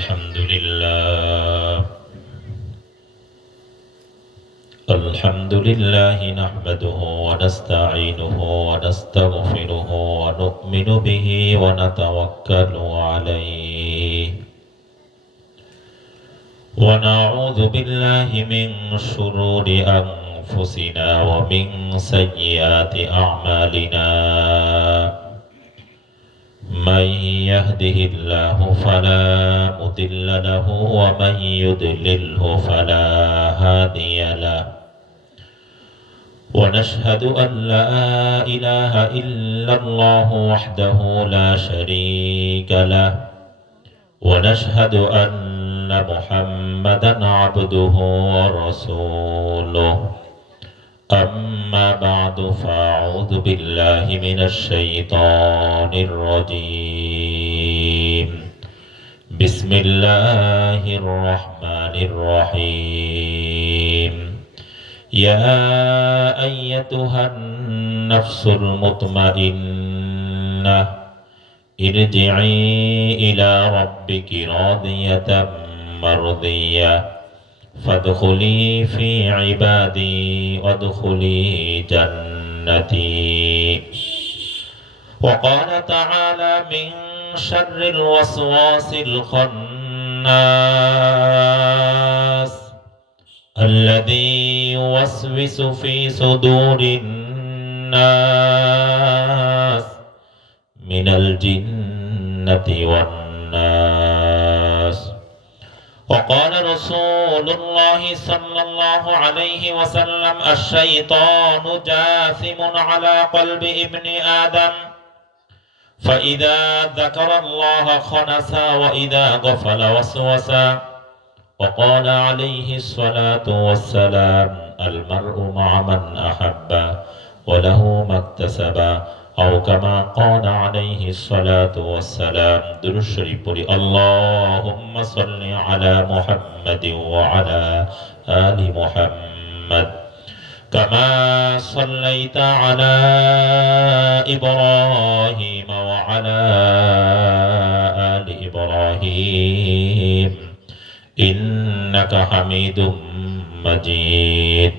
الحمد لله نحمده ونستعينه ونستغفره ونؤمن به ونتوكل عليه ونعوذ بالله من شرور أنفسنا ومن سيئات أعمالنا من يهده الله فلا مضل له ومن يضلله فلا هادي له ونشهد أن لا إله إلا الله وحده لا شريك له ونشهد أن محمدا عبده ورسوله أما بعد فأعوذ بالله من الشيطان الرجيم بسم الله الرحمن الرحيم يا أيتها النفس المطمئنة ارجعي إلى ربك راضية مرضية فادخلي في عبادي وادخلي جنتي. وقال تعالى من شر الوسواس الخناس الذي يوسوس في صدور الناس من الجنة والناس. وقال رسول الله صلى الله عليه وسلم الشيطان جاثم على قلب ابن آدم فإذا ذكر الله خنس وإذا غفل وسوس. وقال عليه الصلاة والسلام المرء مع من أحب وله ما اكتسب أو كما قال عليه الصلاة والسلام. درود شريف পড়ি اللهم صل على محمد وعلى آل محمد كما صليت على إبراهيم وعلى آل إبراهيم إنك حميد مجيد.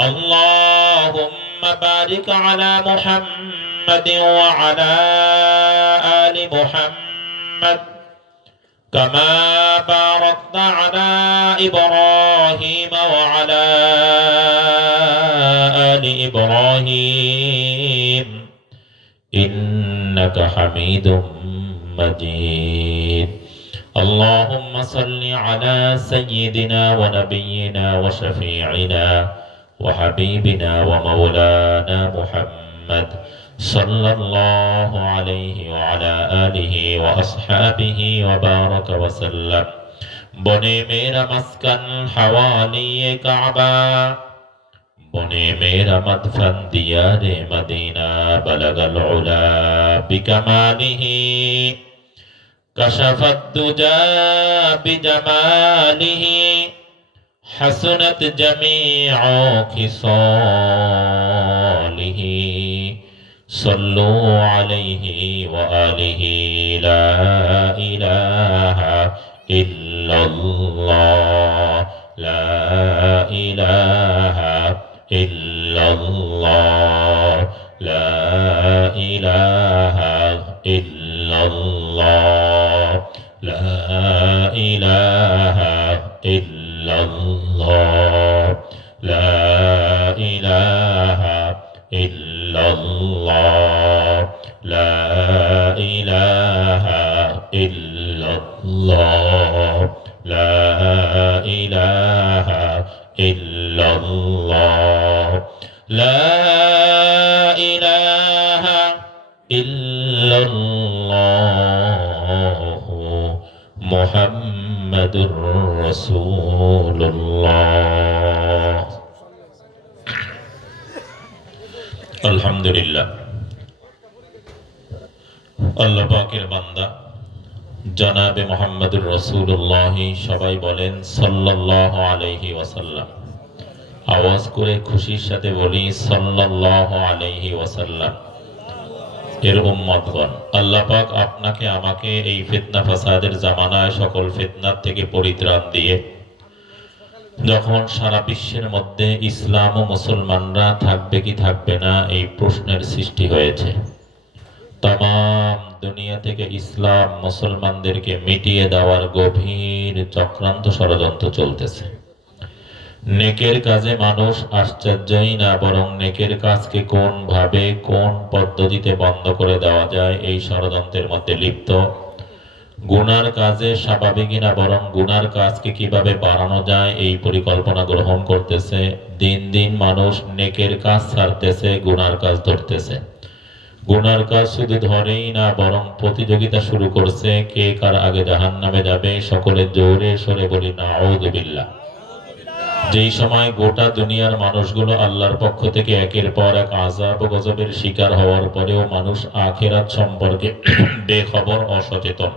اللهم بارك على محمد وعلى آل محمد كما باركت على إبراهيم وعلى آل إبراهيم إنك حميد مجيد. اللهم صل على سيدنا ونبينا وشفيعنا وحبيبنا ومولانا محمد صلى الله عليه وعلى آله وأصحابه وبارك وسلم. بني मेरा مسكن حوالي كعبة بني मेरा مدفن ديار مدينة بلغ العلا بكماله كشف الدجى بجماله حسنت جميع خصاله صلوا عليه وآله لا إله إلا الله لا إله إلا الله لا إله إلا الله لا إله إلا الله لا إله إلا الله لا إله إلا الله لا إله إلا الله لا إله إلا الله محمد رسول الله. الحمد لله আল্লাহ পাকের বান্দা জনাবে মুহাম্মদুর রাসূলুল্লাহ সবাই বলেন সাল্লাল্লাহু আলাইহি ওয়াসাল্লাম। আওয়াজ করে খুশির সাথে বলি সাল্লাল্লাহু আলাইহি ওয়াসাল্লাম। এর উম্মতগণ, আল্লাহ পাক আপনাকে আমাকে এই ফিতনা ফাসাদের জামানায় সকল ফিতনার থেকে পরিত্রাণ দিয়ে যখন সারা বিশ্বের মধ্যে ইসলাম ও মুসলমানরা থাকবে কি থাকবে না এই প্রশ্নের সৃষ্টি হয়েছে, तमाम দুনিয়া থেকে ইসলাম মুসলমানদেরকে মিটিয়ে দেওয়ার গভীর চক্রান্ত ষড়যন্ত্র চলতেছে। নেকের কাজে মানুষ আশ্চর্যই না, বরং নেকের কাজকে কোন ভাবে কোন পদ্ধতিতে বন্ধ করে দেওয়া যায় এই ষড়যন্ত্রের মধ্যে লিপ্ত। গুনার কাজে স্বাভাবিকই না, বরং গুনার কাজকে কিভাবে বাড়ানো যায় এই পরিকল্পনা গ্রহণ করতেছে। দিন দিন মানুষ নেকের কাজ ছাড়তেছে, গুনার কাজ ধরতেছে। গুনার কাজ শুধু ধরেই না, বরং প্রতিযোগিতা শুরু করছে, কে কার আগে জাহান্নামে যাবে। সকলে জোরে সরে বলি নাউযুবিল্লাহ। যেই সময় গোটা দুনিয়ার মানুষগুলো আল্লাহর পক্ষ থেকে একের পর এক আযাব ও গজবের শিকার হওয়ার পরেও মানুষ আখিরাত সম্পর্কে বেখবর, অসচেতন,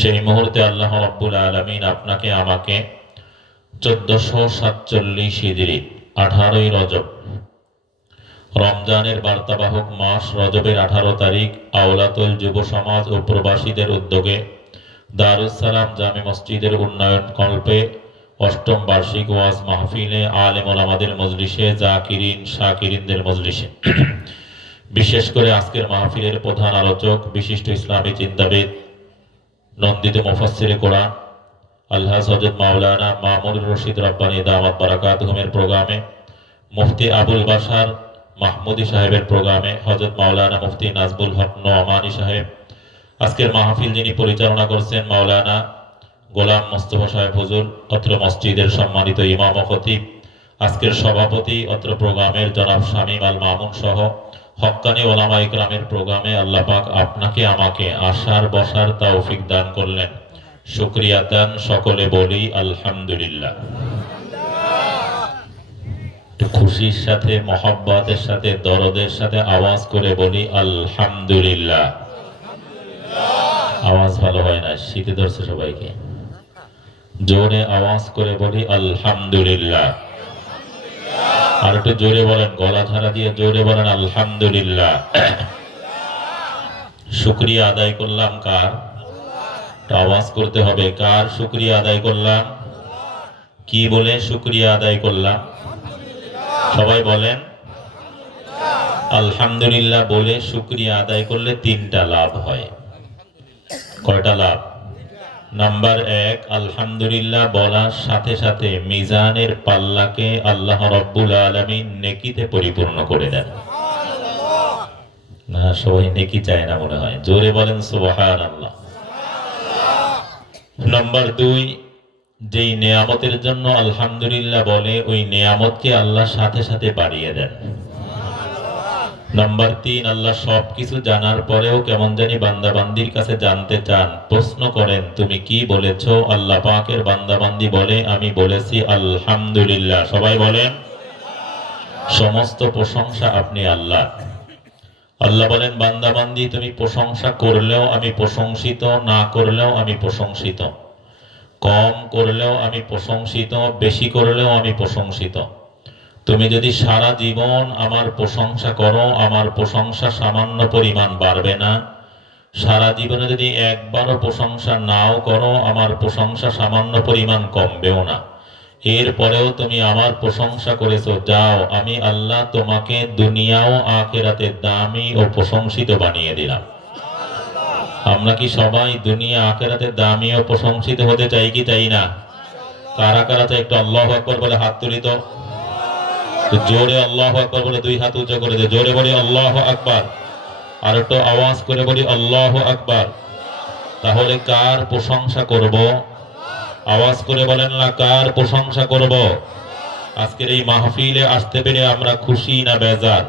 সেই মুহূর্তে আল্লাহ রাব্বুল আলামিন আপনাকে আমাকে 1447 হিজরি 18ই রজব, রমজানের বার্তাবাহক মাস রজবের 18 তারিখ আওলাতুল যুব সমাজ ও প্রবাসীদের উদ্যোগে দারুস সালাম জামে মসজিদের উন্নয়ন কল্পে 8ম বার্ষিক ওয়াজ মাহফিলে আলেম ওলামাদের মজলিসে, জাকিরিন শাকিরিনদের মজলিসে, বিশেষ করে আজকের মাহফিলের প্রধান আলোচক বিশিষ্ট ইসলামী চিন্তাবিদ নন্দিত মুফাসসিরে কোরআন আলহাজ হযরত মাওলানা মামুনুর রশিদ রব্বানী দামাত বারাকাতুহুমের প্রোগ্রামে, মুফতি আবুল বাশার মাহমুদি সাহেবের প্রোগ্রামে হযরত মাওলানা মুফতি নাজবুল হক নোমানী সাহেব, আজকের মাহফিল যিনি পরিচালনা করছেন মাওলানা গোলাম মোস্তফা সাহেব হুজুর, অত্র মসজিদের সম্মানিত ইমাম ও খতিব, আজকের সভাপতি অত্র প্রোগ্রামের জনাব শামীম আল মামুন সহ হক্কানি ওলামা ইকরামের প্রোগ্রামে আল্লাহ পাক আপনাকে আমাকে আসার বসার তৌফিক দান করলেন। শুকরিয়া দান, সকলে বলি আলহামদুলিল্লাহ। খুশির সাথে, মহব্বতের সাথে, দরদের সাথে আওয়াজ করে বলি আলহামদুলিল্লাহ। আওয়াজ ভালো হয় না, শীতে ধরছে সবাইকে, জোরে আওয়াজ করে বলি আলহামদুলিল্লাহ। আর একটু জোরে বলেন, গলা ঝাড়া দিয়ে জোরে বলেন আলহামদুলিল্লাহ। শুকরিয়া আদায় করলাম কার? আওয়াজ করতে হবে, কার শুকরিয়া আদায় করলাম? কি বলে শুকরিয়া আদায় করলাম? সবাই বলেন আলহামদুলিল্লাহ। বলে শুকরিয়া আদায় করলে 3টা লাভ হয়। কয়টা লাভ? নাম্বার 1, আলহামদুলিল্লাহ বলার সাথে সাথে মিজানের পাল্লাকে আল্লাহ রাব্বুল আলামিন নেকিতে পরিপূর্ণ করে দেন। না, সবাই নেকি চায় না মনে হয়, জোরে বলেন সুবহানাল্লাহ। নাম্বার 2, যেই নেয়ামতের জন্য আলহামদুলিল্লাহ বলে ওই নেয়ামতকে আল্লাহ সাথে সাথে বাড়িয়ে দেন। নাম্বার 3, আল্লাহ সবকিছু জানার পরেও কেমন জানি বান্দাবান্দির কাছে জানতে চান, প্রশ্ন করেন তুমি কি বলেছো? আল্লাহ পাকের বান্দাবান্দি বলে আমি বলেছি আলহামদুলিল্লাহ। সবাই বলেন সমস্ত প্রশংসা আপনি আল্লাহ। আল্লাহ বলেন বান্দাবান্দি তুমি প্রশংসা করলেও আমি প্রশংসিত, না করলেও আমি প্রশংসিত, কম করলেও আমি প্রশংসিত, বেশি করলেও আমি প্রশংসিত। তুমি যদি সারা জীবন আমার প্রশংসা করো, আমার প্রশংসা সামান্য পরিমাণ বাড়বে না। সারা জীবনে যদি একবারও প্রশংসা নাও করো, আমার প্রশংসা সামান্য পরিমাণ কমবেও না। এরপরেও তুমি আমার প্রশংসা করেছো, যাও আমি আল্লাহ তোমাকে দুনিয়া ও আখিরাতে দামি ও প্রশংসিত বানিয়ে দিলাম। আমরা কি সবাই দুনিয়া আখিরাতে দামি ও প্রশংসিত হতে চাই কি চাই না? কারা কারা চাই একটু আল্লাহু আকবার বলে হাত তুলি তো। জোরে আল্লাহু আকবার বলে 2 হাত উঁচু করে দে, জোরে বলি আল্লাহু আকবার। আর একটু আওয়াজ করে বলি আল্লাহু আকবার। তাহলে কার প্রশংসা করব? আওয়াজ করে বলেন না, কার প্রশংসা করব? আজকের এই মাহফিলে আসতে পেরে আমরা খুশি না বেজার?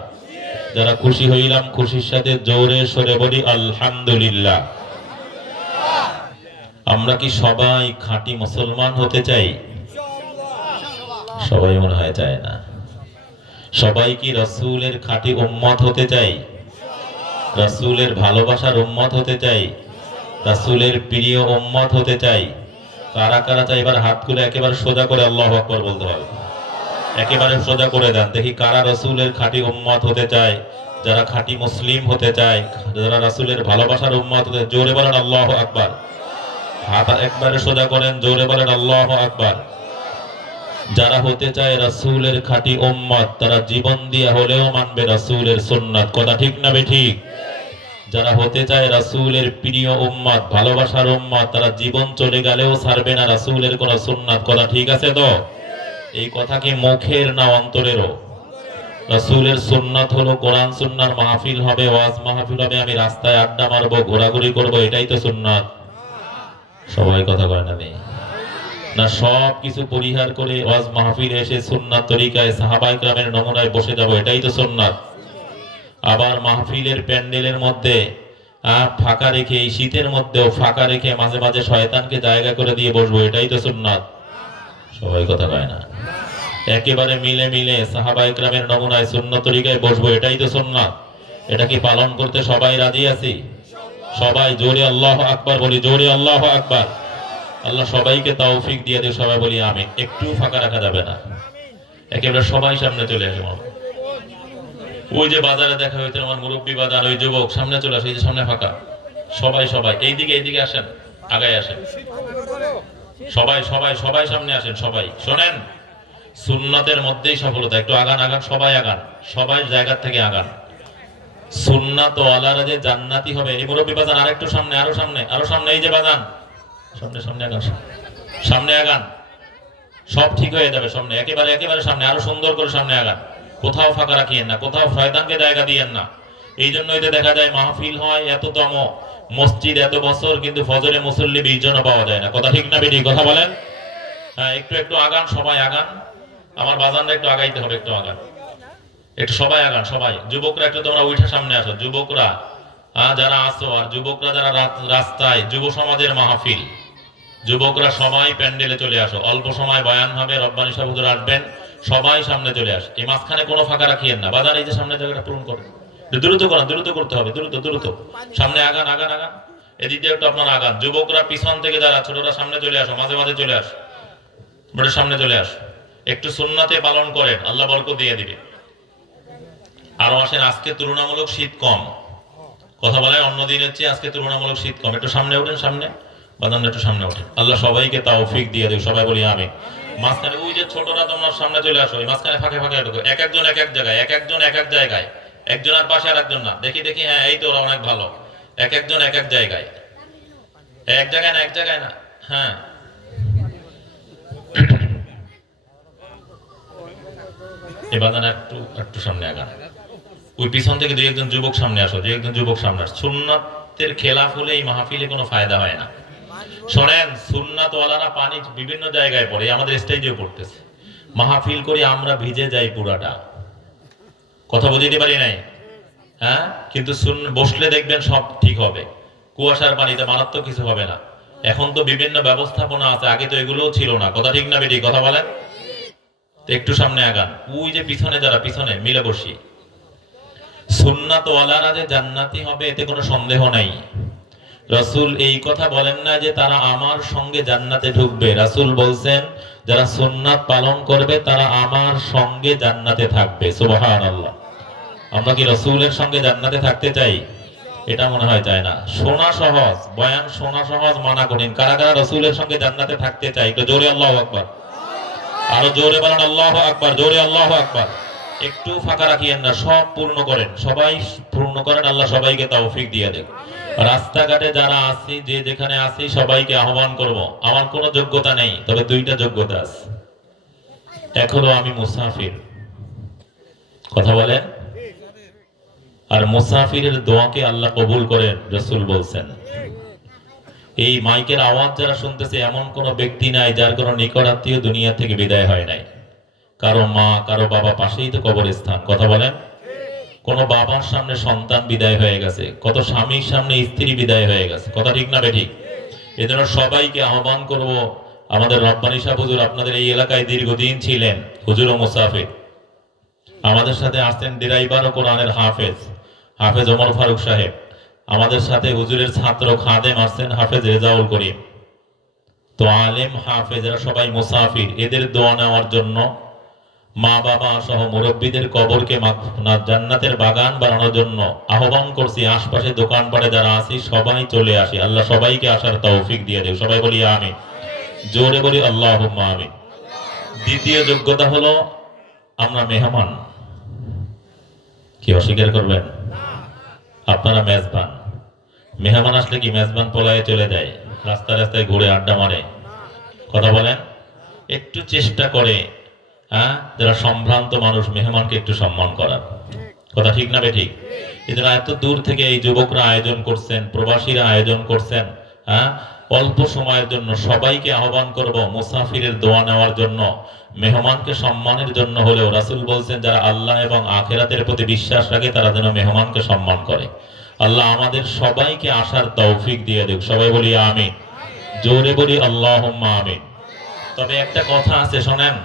যারা খুশি হইলাম খুশির সাথে জোরে সরে বলি আলহামদুলিল্লাহ। আমরা কি সবাই খাঁটি মুসলমান হতে চাই? সবাই মনে হয় চায় না। সবাই কি রাসূলের খাঁটি উম্মত হতে চাই? রাসূলের ভালোবাসার উম্মত হতে চাই? রাসূলের প্রিয় উম্মত হতে চাই? কারা কারা চাই? এবার হাত তুলে একেবারে সোজা করে আল্লাহু আকবার বলতে হবে। একেবারে সোজা করে দেন, দেখি কারা রাসূলের খাঁটি উম্মত হতে চায়, যারা খাঁটি মুসলিম হতে চায়, যারা রাসূলের ভালোবাসার উম্মত হতে। জোরে বলেন আল্লাহু আকবার। হাত একবারে সোজা করেন, জোরে বলেন আল্লাহু আকবার। যারা হতে চায় রাসূলের খাঁটি উম্মত, তারা জীবন দিয়ে হলেও মানবে রাসূলের সুন্নাত। কথা ঠিক না বেঠিক? যারা হতে চায় রাসূলের প্রিয় উম্মত, ভালোবাসার উম্মত, তারা জীবন চলে গেলেও ছাড়বে না রাসূলের কোন সুন্নাত। কথা ঠিক আছে তো? এই কথা কি মুখের না অন্তরেরও? রাসূলের সুন্নাত হলো কোরআন সুন্নাহর মাহফিল হবে, ওয়াজ মাহফিল হবে, আমি রাস্তায় আড্ডা মারবো, ঘোরাঘুরি করব, এটাই তো সুন্নাত। সবাই কথা কয় না নেই না? সব কিছু পরিহার করে ওয়াজ মাহফিলে এসে সুন্নাত তরিকায় সাহাবায়ে কেরামের নমুনায় বসে যাব, এটাই তো সুন্নাত। আবার মাহফিলের প্যান্ডেলের মধ্যে ফাঁকা রেখে, এই শীতের মধ্যেও ফাঁকা রেখে মাঝে মাঝে শয়তানকে জায়গা করে দিয়ে বসবো, এটাই তো সুন্নাত। সবাই কথা কয় না? একেবারে মিলে মিলে সাহাবায়ে কেরামের নমুনায় সুন্নাত তরিকায় বসবো, এটাই তো সুন্নাত। এটা কি পালন করতে সবাই রাজি আছি? সবাই জোরে আল্লাহু আকবার বলি, জোরে আল্লাহু আকবার। আল্লাহ সবাইকে তৌফিক দিয়ে দেয়, সবাই বলি আমিন। একটু ফাঁকা রাখা যাবে না, একেবারে সবাই সামনে চলে আসে। ওই যে বাজারে দেখা হয়েছে আমার মুরব্বী বাজার, ওই যুবক সামনে চলে আসে, এই যে সামনে ফাঁকা। সবাই সবাই এইদিকে আসেন, আগায় আসেন, সবাই সবাই সবাই সামনে আসেন। সবাই শোনেন, সুন্নাতের মধ্যেই সফলতা। একটু আগান আগান, সবাই আগান, সবাই জায়গার থেকে আগান। সুন্নাত ওয়ালারা যে জান্নাতি হবে। এই মুরব্বী বাজান আরেকটু সামনে, আরো সামনে, আরো সামনে, এই যে বাজান সামনে সামনে আগান, সামনে আগান, সব ঠিক হয়ে যাবে। সামনে একেবারে একেবারে সামনে, আরো সুন্দর করে সামনে আগান। কোথাও ফাঁকা রাখিয়েন না, কোথাও শয়তানকে জায়গা দিয়েন না। এই জন্যই তো দেখা যায় মাহফিল হয় এততম মসজিদ এত বছর, কিন্তু ফজরে মুসল্লি 20 জনও পাওয়া যায় না। কথা ঠিক না বেঠিক? কথা বলেন। হ্যাঁ, একটু একটু আগান, সবাই আগান। আমার বাজানরা একটু আগাইতে হবে, একটু আগান, একটু সবাই আগান। সবাই যুবকরা একটু তোমরা উঠে সামনে আসো, যুবকরা যারা আসো, আর যুবকরা যারা রাস্তায়, যুব সমাজের মাহফিল, যুবকরা সবাই প্যান্ডেলে চলে আসো। অল্প সময় বয়ান হবে, রব্বানী সাহেব হুজুর আসবেন, সবাই সামনে চলে আস। এই মাঝখানে কোনো ফাঁকা রাখিয়েন না। বাজার এই যে সামনে জায়গাটা পূরণ করেন, দ্রুত করেন, দ্রুত করতে হবে, দ্রুত দ্রুত। সামনে আগান আগান আগান, এদিক দিয়ে একটু আপনারা আগান। যুবকরা পিছন থেকে যারা ছোটরা সামনে চলে আসো, মাঝে মাঝে চলে আস, বড় সামনে চলে আস। একটু সুন্নাতে পালন করেন, আল্লাহ বরকত দিয়ে দিবে। আরো আসেন, আজকে তুলনামূলক শীত কম। কথা বলে অন্য দিনের চেয়ে আজকে তুলনামূলক শীত কম। একটু সামনে ওঠেন, সামনে বাদান, একটু সামনে ওঠেন। আল্লাহ সবাইকে তৌফিক দিয়ে দেবে, সবাই বলি আমিন। মাঝখানে ওই যে ছোটরা তোমরা সামনে চলে আসো, মাঝখানে ফাঁকে ফাঁকে এক একজন এক এক জায়গায়, এক একজন এক এক জায়গায়, একজনের পাশে আর একজন না। দেখি দেখি, হ্যাঁ এই তো ওরা অনেক ভালো। এক একজন এক এক জায়গায়, এক জায়গায় না, এক জায়গায় না। হ্যাঁ, এবার একটু একটু সামনে আগান। ওই পিছন থেকে দুই একজন যুবক সামনে আসো, দুই একজন যুবক সামনে আস। সুন্নাতের খেলাফ হলে এই মাহফিলে কোনো ফায়দা হয় না। শোনেন, সুন্নাত ওয়ালারা পানি বিভিন্ন জায়গায় পড়ে, আমাদের স্টেজেও পড়তেছে। মাহফিল করি আমরা, ভিজে যাই পুরাটা। কথা বুঝিতে পারি নাই? হ্যাঁ, কিন্তু বসলে দেখবেন সব ঠিক হবে। কুয়াশার পানিতে মারাত্মক কিছু হবে না। এখন তো বিভিন্ন ব্যবস্থাপনা আছে, আগে তো এগুলোও ছিল না। কথা ঠিক না বেটি? কথা বলেন। একটু সামনে আগান, ওই যে পিছনে যারা, পিছনে মিলে বসি। সুন্নাত ওয়ালারা যে জান্নাতি হবে এতে কোনো সন্দেহ নাই। রাসূল এই কথা বলেন না যে তারা আমার সঙ্গে জান্নাতে ঢুকবে। রাসূল বলছেন যারা সুন্নাত পালন করবে তারা আমার সঙ্গে জান্নাতে থাকবে। সুবহানাল্লাহ। আমরা কি রাসূলের সঙ্গে জান্নাতে থাকতে চাই? এটা মনে হয় চায় না। শোনা সহজ, বয়ান শোনা সহজ, মানা কঠিন। কারা কারা রাসূলের সঙ্গে জান্নাতে থাকতে চাই? একটু জোরে আল্লাহু আকবার। আরো জোরে বলেন আল্লাহু আকবার, জোরে আল্লাহু আকবার। একটু ফাঁকা রাখিয়েন না, সব পূর্ণ করেন, সবাই পূর্ণ করেন। আল্লাহ সবাইকে তৌফিক দিয়ে দেন। রাস্তাঘাটে যারা আছি, যে যেখানে আছি, সবাইকে আহ্বান করব। আমার কোনো যোগ্যতা নেই, তবে দুইটা যোগ্যতা আছে। এক হলো আমি মুসাফির। কথা বলেন। আর মুসাফিরের দোয়াকে আল্লাহ কবুল করেন, রাসূল বলছেন। এই মাইকের আওয়াজ যারা শুনতেছে, এমন কোন ব্যক্তি নাই যার কোনো নিকট আত্মীয় দুনিয়া থেকে বিদায় হয় নাই। কারো মা, কারো বাবা পাশেই তো কবরস্থান। কথা বলেন। কোন বাবার সামনে সন্তান বিদায় হয়ে গেছে, কত স্বামীর সামনে স্ত্রী বিদায় হয়ে গেছে। কথা ঠিক না বেঠিক? এজন্য সবাইকে আহ্বান করব, আমাদের রব্বানী সাহেব হুজুর আপনাদের এই এলাকায় দীর্ঘদিন ছিলেন, হুজুর ও মুসাফির। আমাদের সাথে আসতেন ড্রাইভার ও কোরআনের হাফেজ, হাফেজ ওমর ফারুক সাহেব। আমাদের সাথে হুজুরের ছাত্র খাদেম আসতেন, হাফেজ রেজাউল করিম। তো আলেম হাফেজ এরা সবাই মুসাফির, এদের দোয়া নেওয়ার জন্য মা বাবা সহ মুরব্বীদের কবরকে জান্নাতের বাগান বানানোর জন্য আহ্বান করছি। আশপাশে দোকানপাটে যারা আছি সবাই চলে আসি, আল্লাহ সবাইকে আসার তৌফিক দিয়ে দেয়। সবাই বলি আমিন, জোরে বলি আল্লাহুম্মা আমিন। দ্বিতীয় যোগ্যতা হলো আমরা মেহমান। কি অস্বীকার করবেন? আপনারা মেজবান। মেহমান আসলে কি মেজবান পলায়ে চলে যায়, রাস্তায় রাস্তায় ঘুরে আড্ডা মারে? কথা বলেন। একটু চেষ্টা করে যারা সম্ভ্রান্ত মানুষ মেহমানকে একটু সম্মান করার। কথা ঠিক না বেঠিক? এদের এত দূর থেকে এই যুবকরা আয়োজন করছেন, প্রবাসীরা আয়োজন করছেন। অল্প সময়ের জন্য সবাইকে আহ্বান করব মুসাফিরের দোয়া নেওয়ার জন্য, মেহমানকে সম্মানের জন্য হলেও। রাসূল বলছেন যারা আল্লাহ এবং আখিরাতের প্রতি বিশ্বাস রাখে তারা যেন মেহমানকে সম্মান করে। আল্লাহ আমাদের সবাইকে আসার তৌফিক দিয়ে দেখ। সবাই বলি আমিন, জোরে বলি আল্লাহুম্মা আমিন। তবে একটা কথা আছে, শোনেন।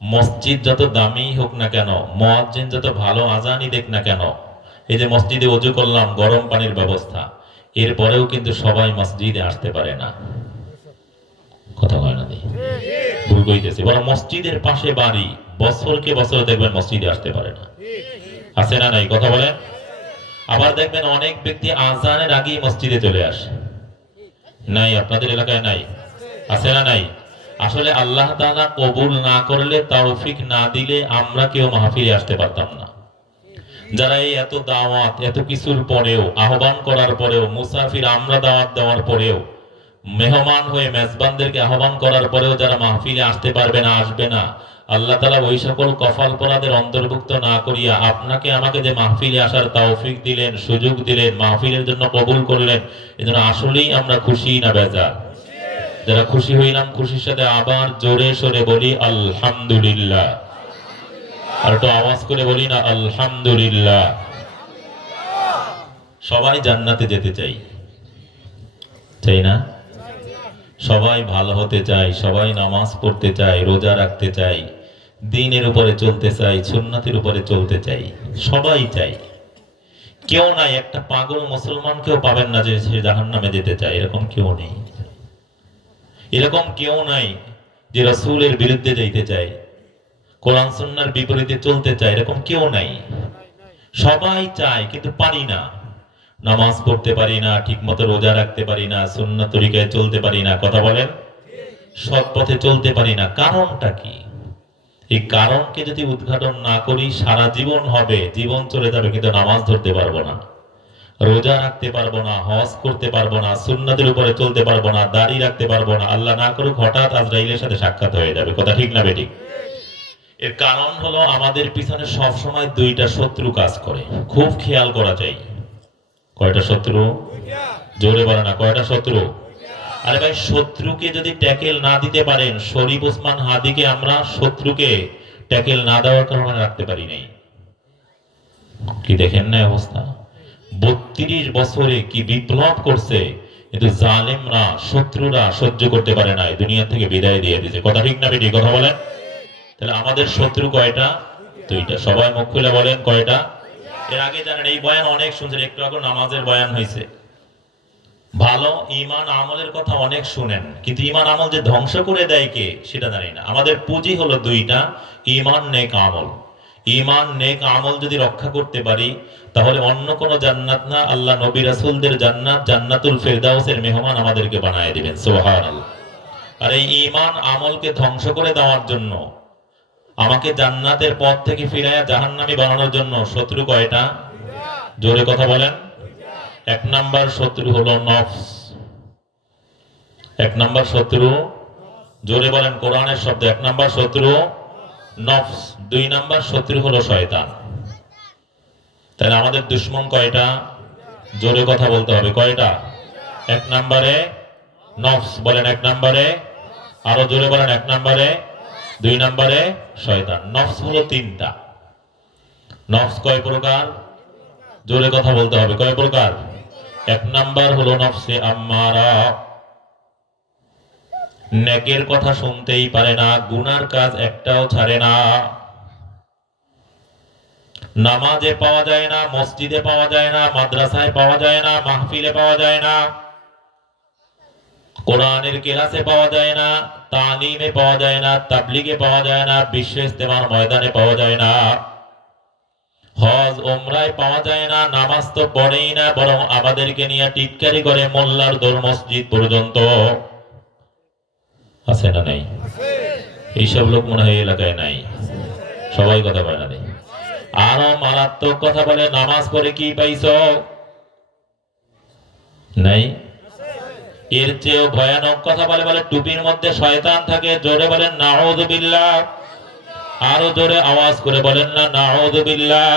মসজিদ যত দামি হোক না কেন, মুয়াজ্জিন যত ভালো আজানই দেখ না কেন, এই যে মসজিদে ওযু করলাম, গরম পানির ব্যবস্থা, এরপরেও কিন্তু সবাই মসজিদে আসতে পারে না। কথা হয় না? ভুল কইতেছি। বরং মসজিদের পাশে বাড়ি, বছরকে বছর দেখবেন মসজিদে আসতে পারে না। আছে না নাই? কথা বলেন। আবার দেখবেন অনেক ব্যক্তি আজানের আগেই মসজিদে চলে আসে। নাই? আপনাদের এলাকায় নাই? আছে না নাই? আসলে আল্লাহ তাআলা কবুল না করলে, তৌফিক না দিলে আমরা কেউ মাহফিলে আসতে পারতাম না। যারা এই এত দাওয়াত, এত কিছুর পরেও, আহ্বান করার পরেও, মুসাফির আমরা দাওয়াত দেওয়ার পরেও, মেহমান হয়ে মেজবানদেরকে আহ্বান করার পরেও যারা মাহফিলে আসতে পারবে না, আসবে না, আল্লাহ তাআলা ওই সকল কফাল পরাদের অন্তর্ভুক্ত না করিয়া আপনাকে আমাকে যে মাহফিলে আসার তৌফিক দিলেন, সুযোগ দিলেন, মাহফিলের জন্য কবুল করলেন, এজন্য আসলেই আমরা খুশি না বেজার? যারা খুশি হইলাম, খুশির সাথে আবার জোরে সোরে বলি আলহামদুলিল্লাহ। আর একটু আওয়াজ করে বলি না আলহামদুলিল্লাহ। সবাই জান্নাতে যেতে চাই, চাই না? সবাই ভালো হতে চাই, সবাই নামাজ পড়তে চাই, রোজা রাখতে চাই, দ্বীনের উপরে চলতে চাই, সুন্নাতের উপরে চলতে চাই, সবাই চাই। কেউ নাই, একটা পাগল মুসলমানকেও পাবেন না যে সে জাহান্নামে যেতে চায়, এরকম কেউ নেই। এরকম কেউ নাই যে রাসূলের বিরুদ্ধে যাইতে চায়, কোরআন সুন্নাহর বিপরীতে চলতে চায়, এরকম কেউ নাই। সবাই চায় কিন্তু পারি না। নামাজ পড়তে পারি না, ঠিকমতো রোজা রাখতে পারি না, সুন্নাহ তরিকায় চলতে পারি না। কথা বলেন। সৎ পথে চলতে পারি না। কারণটা কি? এই কারণকে যদি উদ্ঘাটন না করি, সারা জীবন হবে, জীবন চলে যাবে, কিন্তু নামাজ ধরতে পারবো না, রোজা রাখতে পারবো না, হজ করতে পারবো না, সুন্নাতের উপরে চলতে পারবো না, দাড়ি রাখতে পারবো না। আল্লাহ না করুক হঠাৎ আজরাইলের সাথে সাক্ষাৎ হয়ে যাবে। কথা ঠিক না বেঠিক? এর কারণ হলো আমাদের পিছনে সব সময় দুইটা শত্রু কাজ করে, খুব খেয়াল করা চাই। কয়টা শত্রু? জোরে বলে না, কয়টা শত্রু? আরে ভাই, শত্রুকে যদি ট্যাকেল না দিতে পারেন, শরীফ ওসমান হাদিকে আমরা শত্রুকে ট্যাকেল না দেওয়ার কারণে রাখতে পারি নাই। কি দেখেন না অবস্থা? 32 বছরে কি বিপ্লব করছে, কিন্তু জালেমরা, শত্রুরা সহ্য করতে পারে নাই, দুনিয়া থেকে বিদায় দিয়ে দিয়েছে। কথা ঠিক না বেঠিক? কথা বলেন। তাহলে আমাদের শত্রু কয়টা? দুইটা। সবাই মুখ খুলে বলেন কয়টা? এর আগে জানেন এই বয়ান অনেক শুনছেন, একটু আগে নামাজের বয়ান হয়েছে। ভালো ঈমান আমলের কথা অনেক শুনেন, কিন্তু ঈমান আমল যে ধ্বংস করে দেয় কে সেটা জানি না। আমাদের পুঁজি হলো দুইটা, ঈমান, নেক আমল। ঈমান নেক আমল যদি রক্ষা করতে পারি, তাহলে অন্য কোনো জান্নাত না, আল্লাহ নবী রাসূলদের জান্নাত, জান্নাতুল ফেরদাউসের মেহমান আমাদেরকে বানায় দিবেন। সুবহানাল্লাহ। আর এই ঈমান আমলকে ধ্বংস করে দেওয়ার জন্য, আমাকে জান্নাতের পথ থেকে ফিরাইয়া জাহান্নামী বানানোর জন্য শত্রু কয়টা? জোরে কথা বলেন। এক নাম্বার শত্রু হলো নফস। এক নাম্বার শত্রু, জোরে বলেন কোরআনের শব্দ, এক নাম্বার শত্রু নফস। দুই নাম্বার শত্রু হলো শয়তান। তাহলে আমাদের দুশমন কয়টা? জোরে কথা বলতে হবে, কয়টা? এক নাম্বারে নফস, বলেন এক নাম্বারে, আরো জোরে বলেন এক নাম্বারে, দুই নাম্বারে শয়তান। নফস হলো তিনটা। নফস কয় প্রকার? জোরে কথা বলতে হবে, কয় প্রকার? এক নাম্বার হলো নফসে আম্মারা, নেকের কথা শুনতেই পারে না, গুনার কাজ একটাও ছাড়ে না, নামাজে পাওয়া যায় না, মসজিদে পাওয়া যায় না, মাদ্রাসায় পাওয়া যায় না, মাহফিলে পাওয়া যায় না। কোরআনের ক্লাসে পাওয়া যায় না, তালিমে পাওয়া যায় না, তাবলিগে পাওয়া যায় না, বিশ্ব ইস্তেমার ময়দানে পাওয়া যায় না, হজ ওমরায় পাওয়া যায় না, নামাজ তো পড়েই না, বরং আমাদেরকে নিয়ে টিটকারি করে মোল্লার দোর মসজিদ পর্যন্ত। আছে না নাই? এইসব লোক মনে হয় এই এলাকায় নাই, সবাই কথা বলে না দেয়। আরো মারাত্মক কথা বলে, নামাজ পড়ে কি পাইছ? নাই। এর চেয়েও ভয়ানক কথা বলে, বলে টুপির মধ্যে শয়তান থাকে, জোরে বলেন নাউযুবিল্লাহ। আরো জোরে আওয়াজ করে বলেন না নাউযুবিল্লাহ।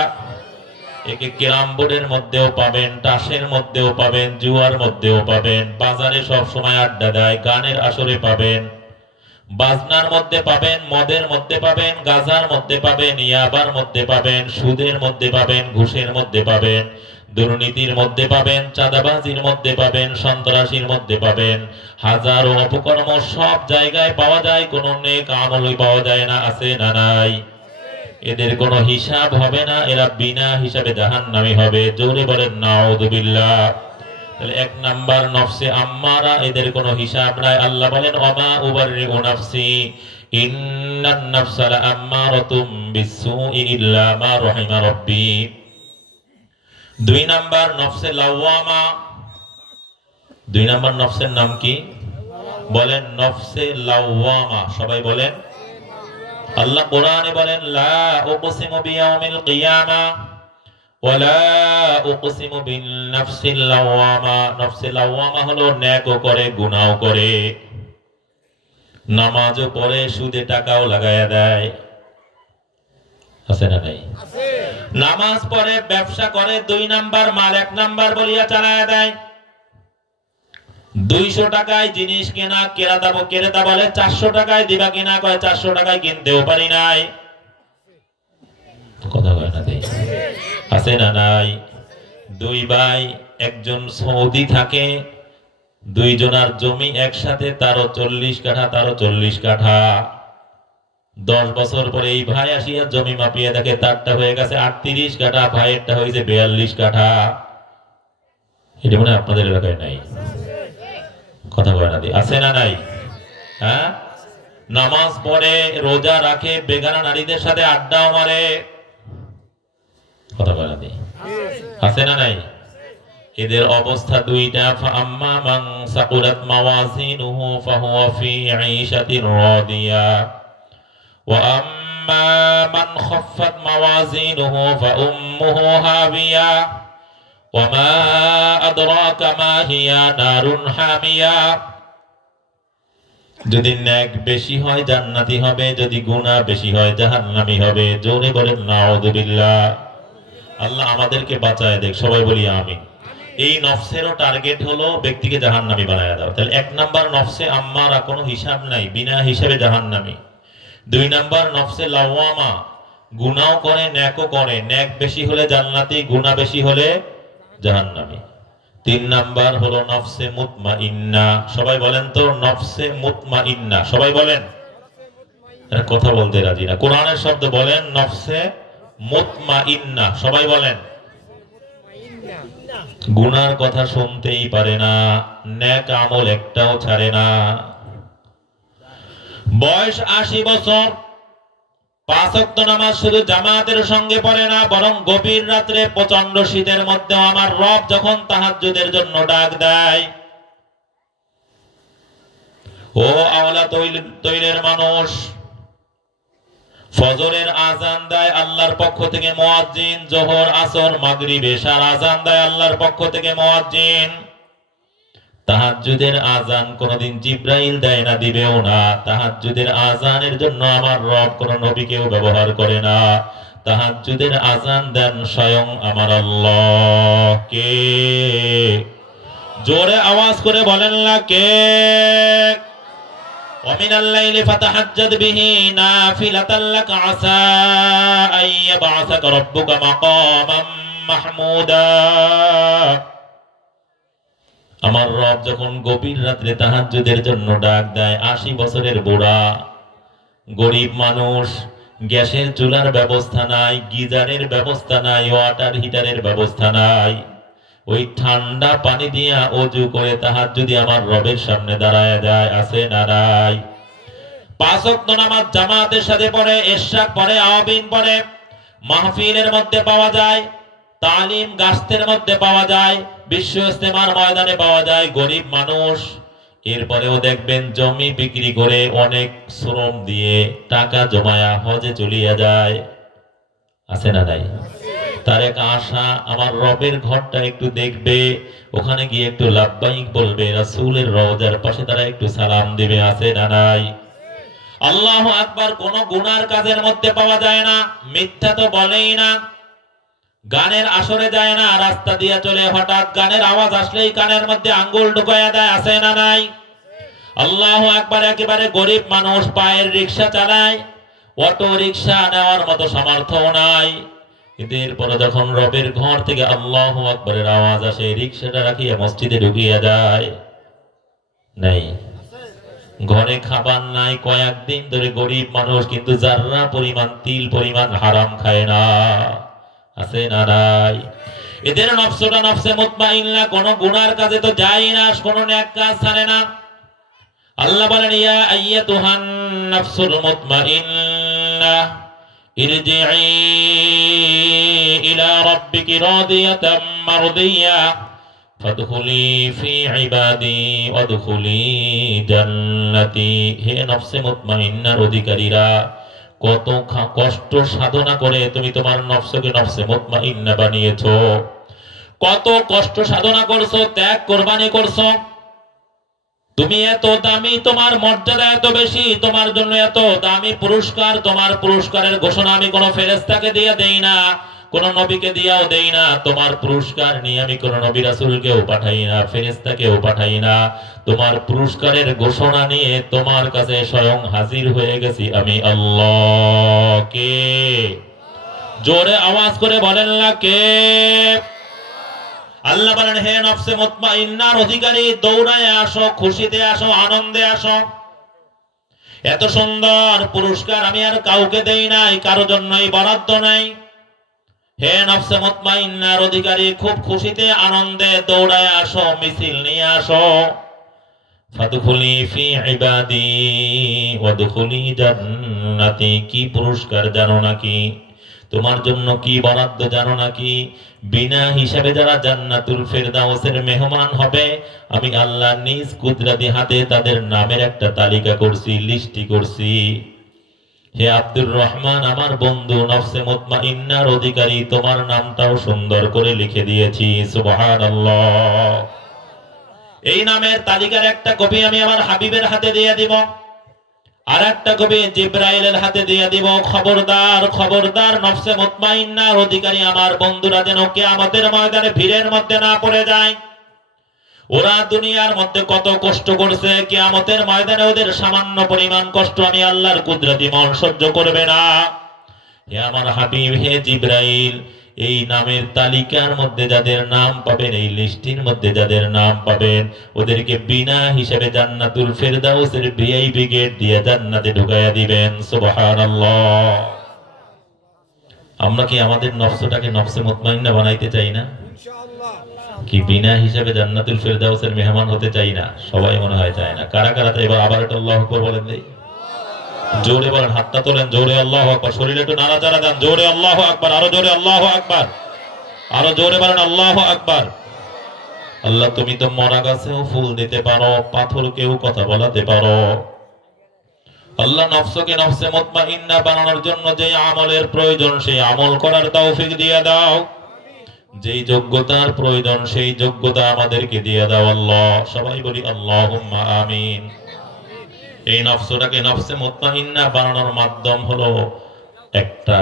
একে ক্যারাম বোর্ডের মধ্যেও পাবেন, তাসের মধ্যেও পাবেন, জুয়ার মধ্যেও পাবেন, বাজারে সব সময় আড্ডা দেয়, গানের আসরে পাবেন, বাজনার মধ্যে পাবেন, মদের মধ্যে পাবেন, গাজার মধ্যে পাবেন, ইয়াবার মধ্যে পাবেন, সুদের মধ্যে পাবেন, ঘুষের মধ্যে পাবেন, দুর্নীতির মধ্যে পাবেন, চাঁদাবাজির মধ্যে পাবেন, সন্ত্রাসীর মধ্যে পাবেন, হাজারো অপকর্ম সব জায়গায় পাওয়া যায়, কোনো নেক আমলই পাওয়া যায় না। আছে না নাই? এদের কোনো হিসাব হবে না, এরা বিনা হিসাবে জাহান্নামী হবে। জোরে বলেন নাউযুবিল্লাহ। তাহলে এক নাম্বার নফসে আম্মারা, এদের কোনো হিসাব নাই। আল্লাহ বলেন ওমা উবাররিউ নাফসি ইন্নান নাফসা লাআম্মারাতুম বিসসুই ইল্লা মা রাহিমা রাব্বি। দুই নাম্বার নফসে লাওয়ামা। দুই নাম্বার নফসের নাম কি? বলেন নফসে লাওয়ামা। সবাই বলেন। আল্লাহ কোরআনে বলেন লা উকসিমু বিয়াউমিল কিয়ামা ওয়া লা উকসিমু বিন নাফসিল লাওয়ামা। নফসে লাওয়ামা হলো নেকও করে গুনাহও করে, নামাজও পড়ে, সুদে টাকাও লাগায়া দেয়। আছে না নাই? নামাজ পড়ে, ব্যবসা করে, দুই নাম্বার মাল এক নাম্বার বলিয়া চালায়া দেয়। 200 টাকায় জিনিস কেনা, ক্রেতা বলে 400 টাকায় দিবা কিনা, কয় 400 টাকায় কিনতেও পারি নাই। কথা কয় না দেই? আছে না নাই? দুই ভাই, একজন সৌদি থাকে, দুইজনার জমি একসাথে, তারও 40 কাঠা, তারও 40 কাঠা। 10 বছর পরে এই ভাই আসিয়া জমি মাপিয়ে দেখে তারটা হয়ে গেছে 38 কাঠা, ভাইয়েরটা হয়েছে 42 কাঠা। এটা মনে হয় আপনাদের এলাকায় নাই। কথা বলে না দি? আছে না নাই? হ্যাঁ, নামাজ পড়ে, রোজা রাখে, বেগানা নারীদের সাথে আড্ডাও মারে। কথা বলে না দি? আছে না নাই? এদের অবস্থা দুইটা। ফাআম্মা মান সাকুলাত মাওয়াজিনুহু ফাহুয়া ফি ঈশাতির রাদিয়া ওয়া আম্মা মান খাফফাত মাওয়াজিনুহু ফাউম্মুহু হাবিয়া ওয়া মা আদরাকা মা হিয়া নারুন হামিয়া। যদি নেক বেশি হয় জান্নাতি হবে, যদি গুনাহ বেশি হয় জাহান্নামী হবে। জোরে বলেন নাউযুবিল্লাহ। আল্লাহ আমাদেরকে বাঁচায় দেখ, সবাই বলি আমিন। এই নফসেরও টার্গেট হলো ব্যক্তিকে জাহান্নামী বানায়া দাও। তাহলে এক নাম্বার নফসে আম্মারা, কোনো হিসাব নাই, বিনা হিসাবে জাহান্নামী। দুই নাম্বার নফসে লাওয়ামা, গুনাহও করে, নেকও করে, নেক বেশি হলে জান্নাতি, গুনাহ বেশি হলে জাহান্নামী। তিন নাম্বার হলো নফসে মুতমাইন্না। সবাই বলেন তো নফসে মুতমাইন্না। সবাই বলেন। কথা বলতে রাজি না। কোরআনের শব্দ বলেন নফসে মুতমাইন্না। সবাই বলেন। গুনার কথা শুনতেই পারে না, নেক আমল একটাও ছাড়ে না। বয়স 80 বছর, 5 ওয়াক্ত নামাজ শুধু জামাতের সঙ্গে পড়ে না, বরং গভীর রাত্রে প্রচন্ড শীতের মধ্যেও আমার রব যখন তাহাজ্জুদের জন্য ডাক দেয়, ও আওলা তৈলের মানুষ, ফজরের আজান দেয় আল্লাহর পক্ষ থেকে মুয়াজ্জিন, যোহর, আসর, মাগরিব, এশার আজান দেয় আল্লাহর পক্ষ থেকে মুয়াজ্জিন। তাহাজ্জুদের আজান কোনদিন জিব্রাইল দেয় না, দিবেও না। তাহাজ্জুদের আজানের জন্য আমার রব কোন নবীকেও ব্যবহার করে না। তাহাজ্জুদের আজান দেন স্বয়ং আমার আল্লাহ। কে? জোরে আওয়াজ করে বলেন না কে? ওয়ামিনাল লাইলি ফাতাহাজ্জাদ বিহি নাফিলাতাল লাক আসা আইয়াবআসাকা রাব্বুকা মাকামাম মাহমুদা। আমার রব যখন গভীর রাত্রে তাহাজ্জুদের জন্য ডাক দেয়, 80 বছরের বুড়া, গরিব মানুষ, গ্যাসের চুলার ব্যবস্থা নাই, গিজারের ব্যবস্থা নাই, ওয়াটার হিটারের ব্যবস্থা নাই, ওই ঠান্ডা পানি দিয়া অজু করে তাহাজ্জুদে আমার রবের সামনে দাঁড়ায় যায়, আছে না নাই? 5 ওয়াক্ত নামাজ জামাতের সাথে পড়ে, ইশরাক পড়ে, আওয়াবিন পড়ে, মাহফিলের মধ্যে পাওয়া যায়, তালিম গাস্তের মধ্যে পাওয়া যায়, বিশ্ব ইস্তেমার ময়দানে পাওয়া যায় গরিব মানুষ। এরপরেও দেখবেন জমি বিক্রি করে অনেক শ্রম দিয়ে টাকা জমায়া হজে চলিয়া যায়, আছে না নাই? তার এক আশা আমার রবের ঘরটা একটু দেখবে, ওখানে গিয়ে একটু লাব্বাইক বলবে, রাসূলের রওজার পাশে তারা একটু সালাম দিবে, আছে না নাই? আল্লাহু আকবার কোন গুনার কাজের মধ্যে পাওয়া যায় না, মিথ্যা তো বলেই না, গানের আসরে যায় না, রাস্তা দিয়ে চলে হঠাৎ গানের আওয়াজ আসলেই কানের মধ্যে আঙ্গুল ঢুকায়া দেয়, আছে না নাই? আল্লাহু আকবার একেবারে গরিব মানুষ পায়ের রিকশা চালায়, অটো রিকশা নেওয়ার মতো সামর্থ্য নাই, কিন্তু এরপরে যখন রবের ঘর থেকে আল্লাহু আকবারের আওয়াজ আসে রিকশাটা রাখিয়া মসজিদে ঢুকিয়া যায়। নাই, ঘরে খাবার নাই, কয়েকদিন ধরে গরিব মানুষ কিন্তু যাররা পরিমাণ তিল পরিমাণ হারাম খায় না, আছে না নাই? এদের নফসটা নফসে মুতমাইন্না, কোন গুনার কাজে তো যায় না, কোন নেক কাজ ছাড়ে না। আল্লাহ বলেন, ইয়া আইয়াতুহান নাফসুল মুতমাইন্না ইরজিই ইলা রাব্বিকি রাদিয়াতাম মারদিয়া ফাদখুলি ফি ইবাদি ওয়াদখুলি জান্নাতি। হে নফসে মুতমাইন্নার অধিকারীরা, কত কষ্ট সাধনা করে তুমি তোমার নফসকে নফসে মুতমাইন্না বানিয়েছো, কত কষ্ট সাধনা করছো, ত্যাগ কোরবানি করছো। তুমি এত দামি, তোমার মর্যাদা এত বেশি, তোমার জন্য এত দামি পুরস্কার, তোমার পুরস্কারের ঘোষণা আমি কোন ফেরেশতাকে দিয়ে দেই না, কোন নবীকে দিয়েও দেই না, তোমার পুরস্কার নিয়ে আমি কোন নবী রাসূলকেও পাঠাই না, ফেরেশতাকেও পাঠাই না, তোমার পুরস্কারের ঘোষণা নিয়ে তোমার কাছে স্বয়ং হাজির হয়ে গেছি আমি আল্লাহ। কে? জোরে আওয়াজ করে বলেন না কে? আল্লাহ বলেন, হে নফসে মুতমাইন্নার অধিকারী, দৌড়ায় আসো, খুশিতে আসো, আনন্দে আসো। এত সুন্দর পুরস্কার আমি আর কাউকে দেই নাই, কারো জন্যই বরাদ্দ নাই। হে নফসে মুতমাইন্নার অধিকারী, খুব খুশিতে আনন্দে দৌড়ায় আসো, মিছিল নিয়ে আসো। ফাদখুলি ফি ইবাদি ওয়াদখুলি জান্নাতি। কি পুরস্কার জানো নাকি? তোমার জন্য কি বরাদ্দ জানো নাকি? বিনা হিসাবে যারা জান্নাতুল ফেরদাউসের মেহমান হবে, আমি আল্লাহ নিজ কুদরতি হাতে তাদের নামের একটা তালিকা করছি, লিস্টি করছি। হে আব্দুর রহমান, আমার বন্ধু নফসে মুতমাইন্নার অধিকারী, তোমার নামটাও সুন্দর করে লিখে দিয়েছি, সুবহানাল্লাহ। এই নামের তালিকার একটা কপি আমি আমার হাবিবের হাতে দিয়ে দিব, আর একটা কবি জিব্রাইলের হাতে দিয়ে দিব। খবরদার, খবরদার, নফসে মুতমাইন্নার অধিকারী আমার বন্ধুরা যেন কিয়ামতের ময়দানে ভিড়ের মধ্যে না পড়ে যায়। ওরা দুনিয়ার মধ্যে কত কষ্ট করছে, কিয়ামতের ময়দানে ওদের সামান্য পরিমাণ কষ্ট আমি আল্লাহর কুদরতি মন সহ্য করবে না। হে আমার হাবিব, হে জিব্রাইল, এই নামের তালিকার মধ্যে যাদের নাম পাবেন, এই লিস্টির মধ্যে যাদের নাম পাবেন, ওদেরকে বিনা হিসাবে জান্নাতুল ফেরদাউসের ভিআইপি গেট দিয়ে জান্নাতে ঢুকাইয়া দিবেন, সুবহানাল্লাহ। আমরা কি আমাদের নফসটাকে নফসে মুতমাইন্না বানাইতে চাই না? কি বিনা হিসাবে জান্নাতুল ফেরদাউসের মেহমান হতে চাই না? সবাই মনে হয় চায় না। কারা কারা? এবার আবার একটা আল্লাহু আকবার বলেন দেই, জোরে বলেন, হাতটা তোলেন, জোরে আল্লাহু আকবার, শরীরে একটু নাড়াচাড়া দেন, জোরে আল্লাহু আকবার, আরো জোরে আল্লাহু আকবার, আরো জোরে বলেন আল্লাহু আকবার। আল্লাহ, তুমি তো মরা গাছেও ফুল দিতে পারো, পাথরকেও কথা বলাতে পারো। আল্লাহ, নফসকে নফসে মুতমাইন্না বানানোর জন্য যে আমলের প্রয়োজন সেই আমল করার তৌফিক দিয়ে দাও, যেই যোগ্যতার প্রয়োজন সেই যোগ্যতা আমাদেরকে দিয়ে দাও আল্লাহ। সবাই বলি আল্লাহুম্মা আমিন। এই নফসটাকে নফসে মুতমাইন্না বানানোর মাধ্যম হলো একটা,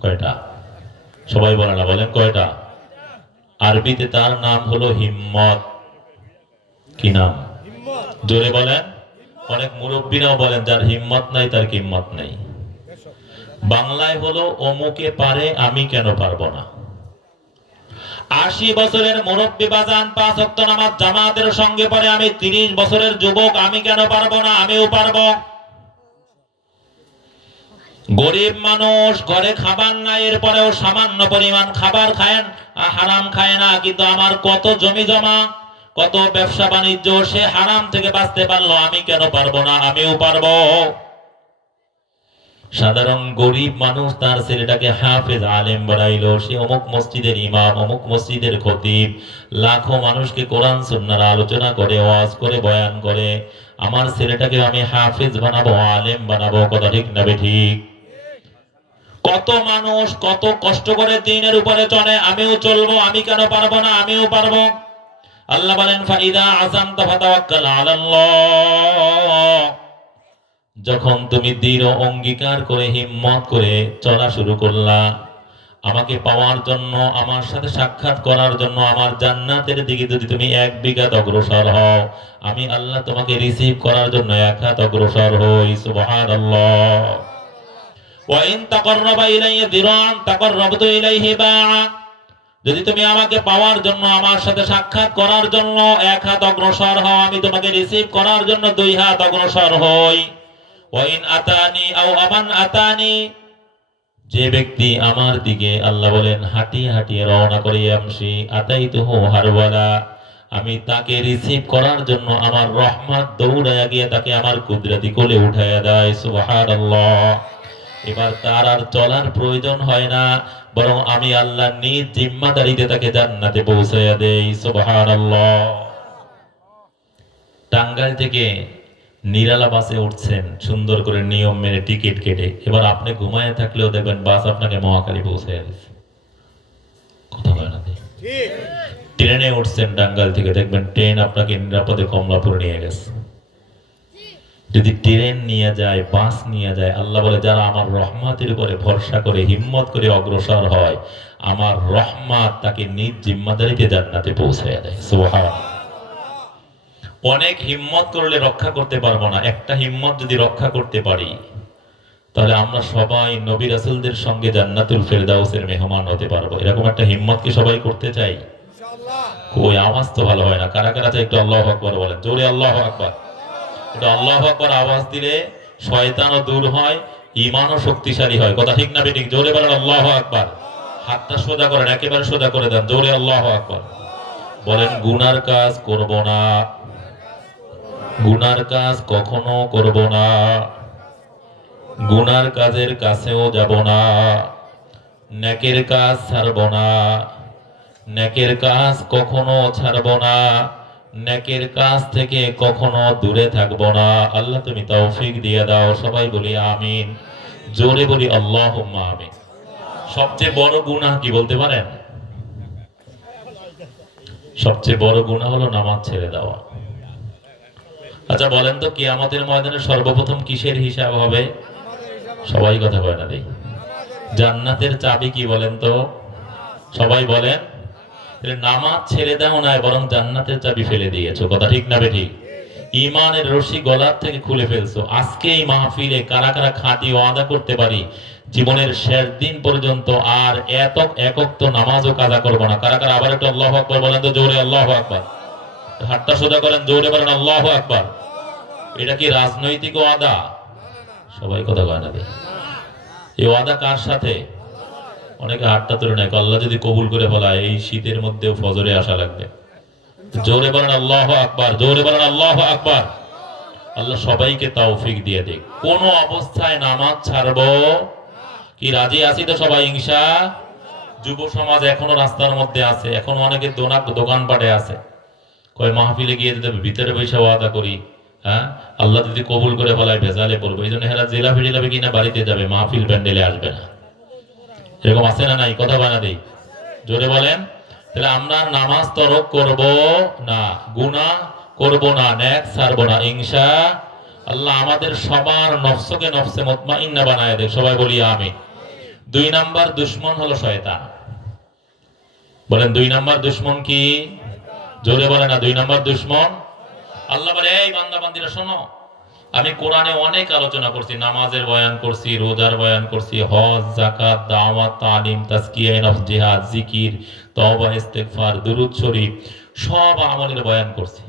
কয়টা? সবাই বলে না, বলেন কয়টা? আরবিতে তার নাম হলো হিম্মত। কি নাম? জোরে বলেন। অনেক মুরব্বীরাও বলেন যার হিম্মত নাই তার কিম্মত নেই। বাংলায় হলো অমুকে পারে আমি কেন পারবো না। 80 বছরের মুরব্বী বাজান 5 ওয়াক্ত নামাজ জামাতের সঙ্গে পড়ে, আমি 30 বছরের যুবক, আমি কেন পারবো না? আমিও পারবো। গরিব মানুষ, ঘরে খাবার নাই, এরপরেও সামান্য পরিমাণ খাবার খায়েন, হারাম খায় না, কিন্তু আমার কত জমি জমা, কত ব্যবসা বাণিজ্য, সে হারাম থেকে বাঁচতে পারলো, আমি কেন পারবো না? আমিও পারবো। সাধারণ গরিব মানুষ তার ছেলেটাকে হাফেজ আলেম বানাইলো, সে অমুক মসজিদের ইমাম, অমুক মসজিদের খতিব, লাখো মানুষকে কোরআন সুন্নাহর আলোচনা করে, ওয়াজ করে, বয়ান করে। আমার ছেলেটাকে আমি হাফেজ বানাবো, আলেম বানাবো, কথা ঠিক না বেঠিক? কত মানুষ কত কষ্ট করে দিনের উপরে চলে, আমিও চলবো, আমি কেন পারবো না? আমিও পারবো। আল্লাহ বলেন ফাইদা আযামতা ফাতাওয়াক্কাল আলাল্লাহ, যখন তুমি দৃঢ় অঙ্গীকার করে হিম্মত করে চলা শুরু করলা, আমাকে পাওয়ার জন্য, আমার সাথে সাক্ষাৎ করার জন্য, আমার জান্নাতের দিকে যদি তুমি 1 বিঘা অগ্রসর হও, আমি আল্লাহ তোমাকে রিসিভ করার জন্য 1 হাত অগ্রসর হই। সুবহানাল্লাহ। ওয়া ইন তাকাররাবা ইলাইয়া যিরাআন তাকাররাবতু ইলাইহি বা'a, যদি তুমি আমাকে পাওয়ার জন্য, আমার সাথে সাক্ষাৎ করার জন্য 1 হাত অগ্রসর হও, আমি তোমাকে রিসিভ করার জন্য 2 হাত অগ্রসর হই। ওয়া ইন আতানি আও আমান আতানি, যে ব্যক্তি আমার দিকে, আল্লাহ বলেন, হাঁটিয়ে হাঁটিয়ে রওনা করে, আমশি আতাইতুহু হারওয়ালা, আমি তাকে রিসিভ করার জন্য আমার রহমত দৌড়ায়া গিয়ে তাকে আমার কুদরতি কোলে উঠায়া দেয়। সুবহানাল্লাহ। এবার তার আর চলার প্রয়োজন হয় না, বরং আমি আল্লাহ নিজ জিম্মাদারিতে তাকে জান্নাতে পৌঁছায়া দেই। সুবহানাল্লাহ। টাঙ্গাইল থেকে নিরালা বাসে উঠছেন, সুন্দর করে নিয়ম মেনে টিকিট কেটে, এবার আপনি ঘুমায় থাকলেও দেখবেন বাস আপনাকে মহাখালী পৌঁছায় দিচ্ছে। কথা বলে না? ট্রেনে উঠছেন টাঙ্গাইল থেকে, দেখবেন ট্রেন আপনাকে নিরাপদে কমলাপুর নিয়ে গেছে। যদি ট্রেন নিয়ে যায়, বাস নিয়ে যায়, আল্লাহ বলে যারা আমার রহমতের উপরে ভরসা করে হিম্মত করে অগ্রসর হয়, আমার রহমত তাকে নিজ জিম্মাদারিতে জান্নাতে পৌঁছায় দেয়। সুবহানাল্লাহ। অনেক হিম্মত করলে রক্ষা করতে পারবো না, একটা হিম্মত যদি রক্ষা করতে পারি, তাহলে আমরা সবাই নবী রাসূলদের সঙ্গে জান্নাতুল ফেরদাউসের মেহমান হতে পারবো। এরকম একটা হিম্মত কি সবাই করতে চাই? ইনশাআল্লাহ। কই আওয়াজ তো ভালো হয় না, কারা কারা চাই একটু আল্লাহু আকবার বলেন, জোরে আল্লাহু আকবার। এটা আল্লাহু আকবার আওয়াজ দিলে শয়তানও দূর হয়, ঈমানও শক্তিশালী হয়। কথা ঠিক না বেঠিক? জোরে বলেন আল্লাহু আকবার। হাতটা সোজা করেন, একেবারে সোজা করে দেন, জোরে আল্লাহু আকবার বলেন। গুনার কাজ করব না, গুনার কাজ কখনো করব না, গুনার কাজের কাছেও যাব না, নেকের কাজ ছাড়ব না, নেকের কাজ কখনো ছাড়ব না, নেকের কাজ থেকে কখনো দূরে থাকব না। আল্লাহ তুমি তৌফিক দিয়ে দাও। সবাই বলি আমিন, জোরে বলি আল্লাহুম্মা আমিন। সবচেয়ে বড় গুনাহ কি বলতে পারেন? সবচেয়ে বড় গুনাহ হলো নামাজ ছেড়ে দেওয়া। আচ্ছা বলেন তো, কিয়ামতের ময়দানে সর্বপ্রথম কিসের হিসাব হবে? সবাই কথা বলে না দেই। জান্নাতের চাবি কি বলেন তো? সবাই বলেন। নামাজ ছেড়ে দাও না, বরং জান্নাতের চাবি ফেলে দিয়েছো। কথা ঠিক না বেঠিক? ঈমানের রশি গলার থেকে খুলে ফেলছো। আজকে এই মাহফিলে কারা কারা খাঁটি ওয়াদা করতে পারি জীবনের শেষ দিন পর্যন্ত আর একক তো নামাজও কাজা করবো না? কারা কারা আবার একটু আল্লাহু আকবার বলেন তো, জোরে আল্লাহু আকবার। হাতটা সোজা করেন, জোরে বলেন আল্লাহু আকবার। এটা কি রাজনৈতিক ওয়াদা? সবাই কথা কয় না। এই ওয়াদা কার সাথে? অনেকে হাতটা তুলে নেয়, আল্লাহ যদি কবুল করে ফেলায় এই শীতের মধ্যেও ফজরে আসা লাগবে। জোরে বলেন আল্লাহু আকবার, জোরে বলেন আল্লাহু আকবার। আল্লাহ সবাইকে তৌফিক দিয়ে দিক। কোন অবস্থায় নামাজ ছাড়বো কি রাজি আছি তো সবাই ইনশাআল্লাহ? যুব সমাজ এখনো রাস্তার মধ্যে আছে, এখনো অনেকে দোকানপাটে আছে, কয় মাহফিলে গিয়ে যদি ভিতরে বসে ওয়াদা করি, হ্যাঁ আল্লাহ যদি কবুল করে ফেলায় ভেজালে পড়বে, এই জন্য হেরা জেলা ফিরে যাবে কিনা বাড়িতে যাবে, মাহফিল প্যান্ডেলে আসবে না। এরকম আছে না নাই? কথা বানা দেই, জোরে বলেন। তাহলে আমরা নামাজ তরক করব না, গুনাহ করব না, নেক ছাড়ব না ইনশাআল্লাহ। আমাদের সবার নফসকে নফসে মুতমাইন্না বানায় দেয়। সবাই বলি আমিন। 2 নাম্বার দুশমন হলো শয়তান। বলেন 2 নাম্বার দুশমন কি? জোরে বলেন না। 2 নাম্বার দুশমন আল্লাহ বলে, এই বান্দা বান্দিরা শোনো, আমি কোরআনে অনেক আলোচনা করছি, নামাজের বয়ান করছি, রোজার বয়ান করছি, হজ, যাকাত, দাওয়াত, তালিম, তাজকিয়া নফস, জিহাদ, জিকির, তওবা, ইস্তেগফার, দুরূদ শরীফ, সব আমলের বয়ান করছি।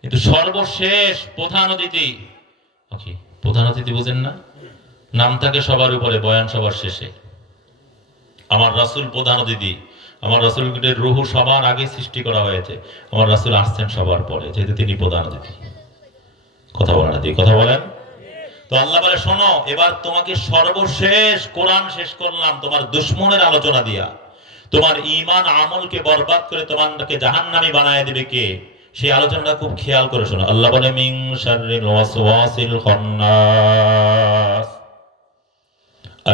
কিন্তু সর্বশেষ প্রধান অতিথি, প্রধান অতিথি বুঝেন না? নাম থাকে সবার উপরে, বয়ান সবার শেষে। আমার রাসূল প্রধান অতিথি, আমার রাসূলের রূহ সবার আগে সৃষ্টি করা হয়েছে, আমার রাসূল আসছেন সবার পরে, যেহেতু তিনি প্রধান অতিথি। কথা বলেন না, কথা বলেন। তো আল্লাহ বলে শোনো, এবার তোমাকে সর্বশেষ কোরআন শেষ করলাম তোমার দুশমনের আলোচনা দিয়া। তোমার ঈমান আমলকে বরবাদ করে তোমাকে জাহান্নামী বানায় দিবে কে, সেই আলোচনাটা খুব খেয়াল করে শোনো। আল্লাহ বলে মিন শাররিল ওয়াসওয়াসিল খান্নাস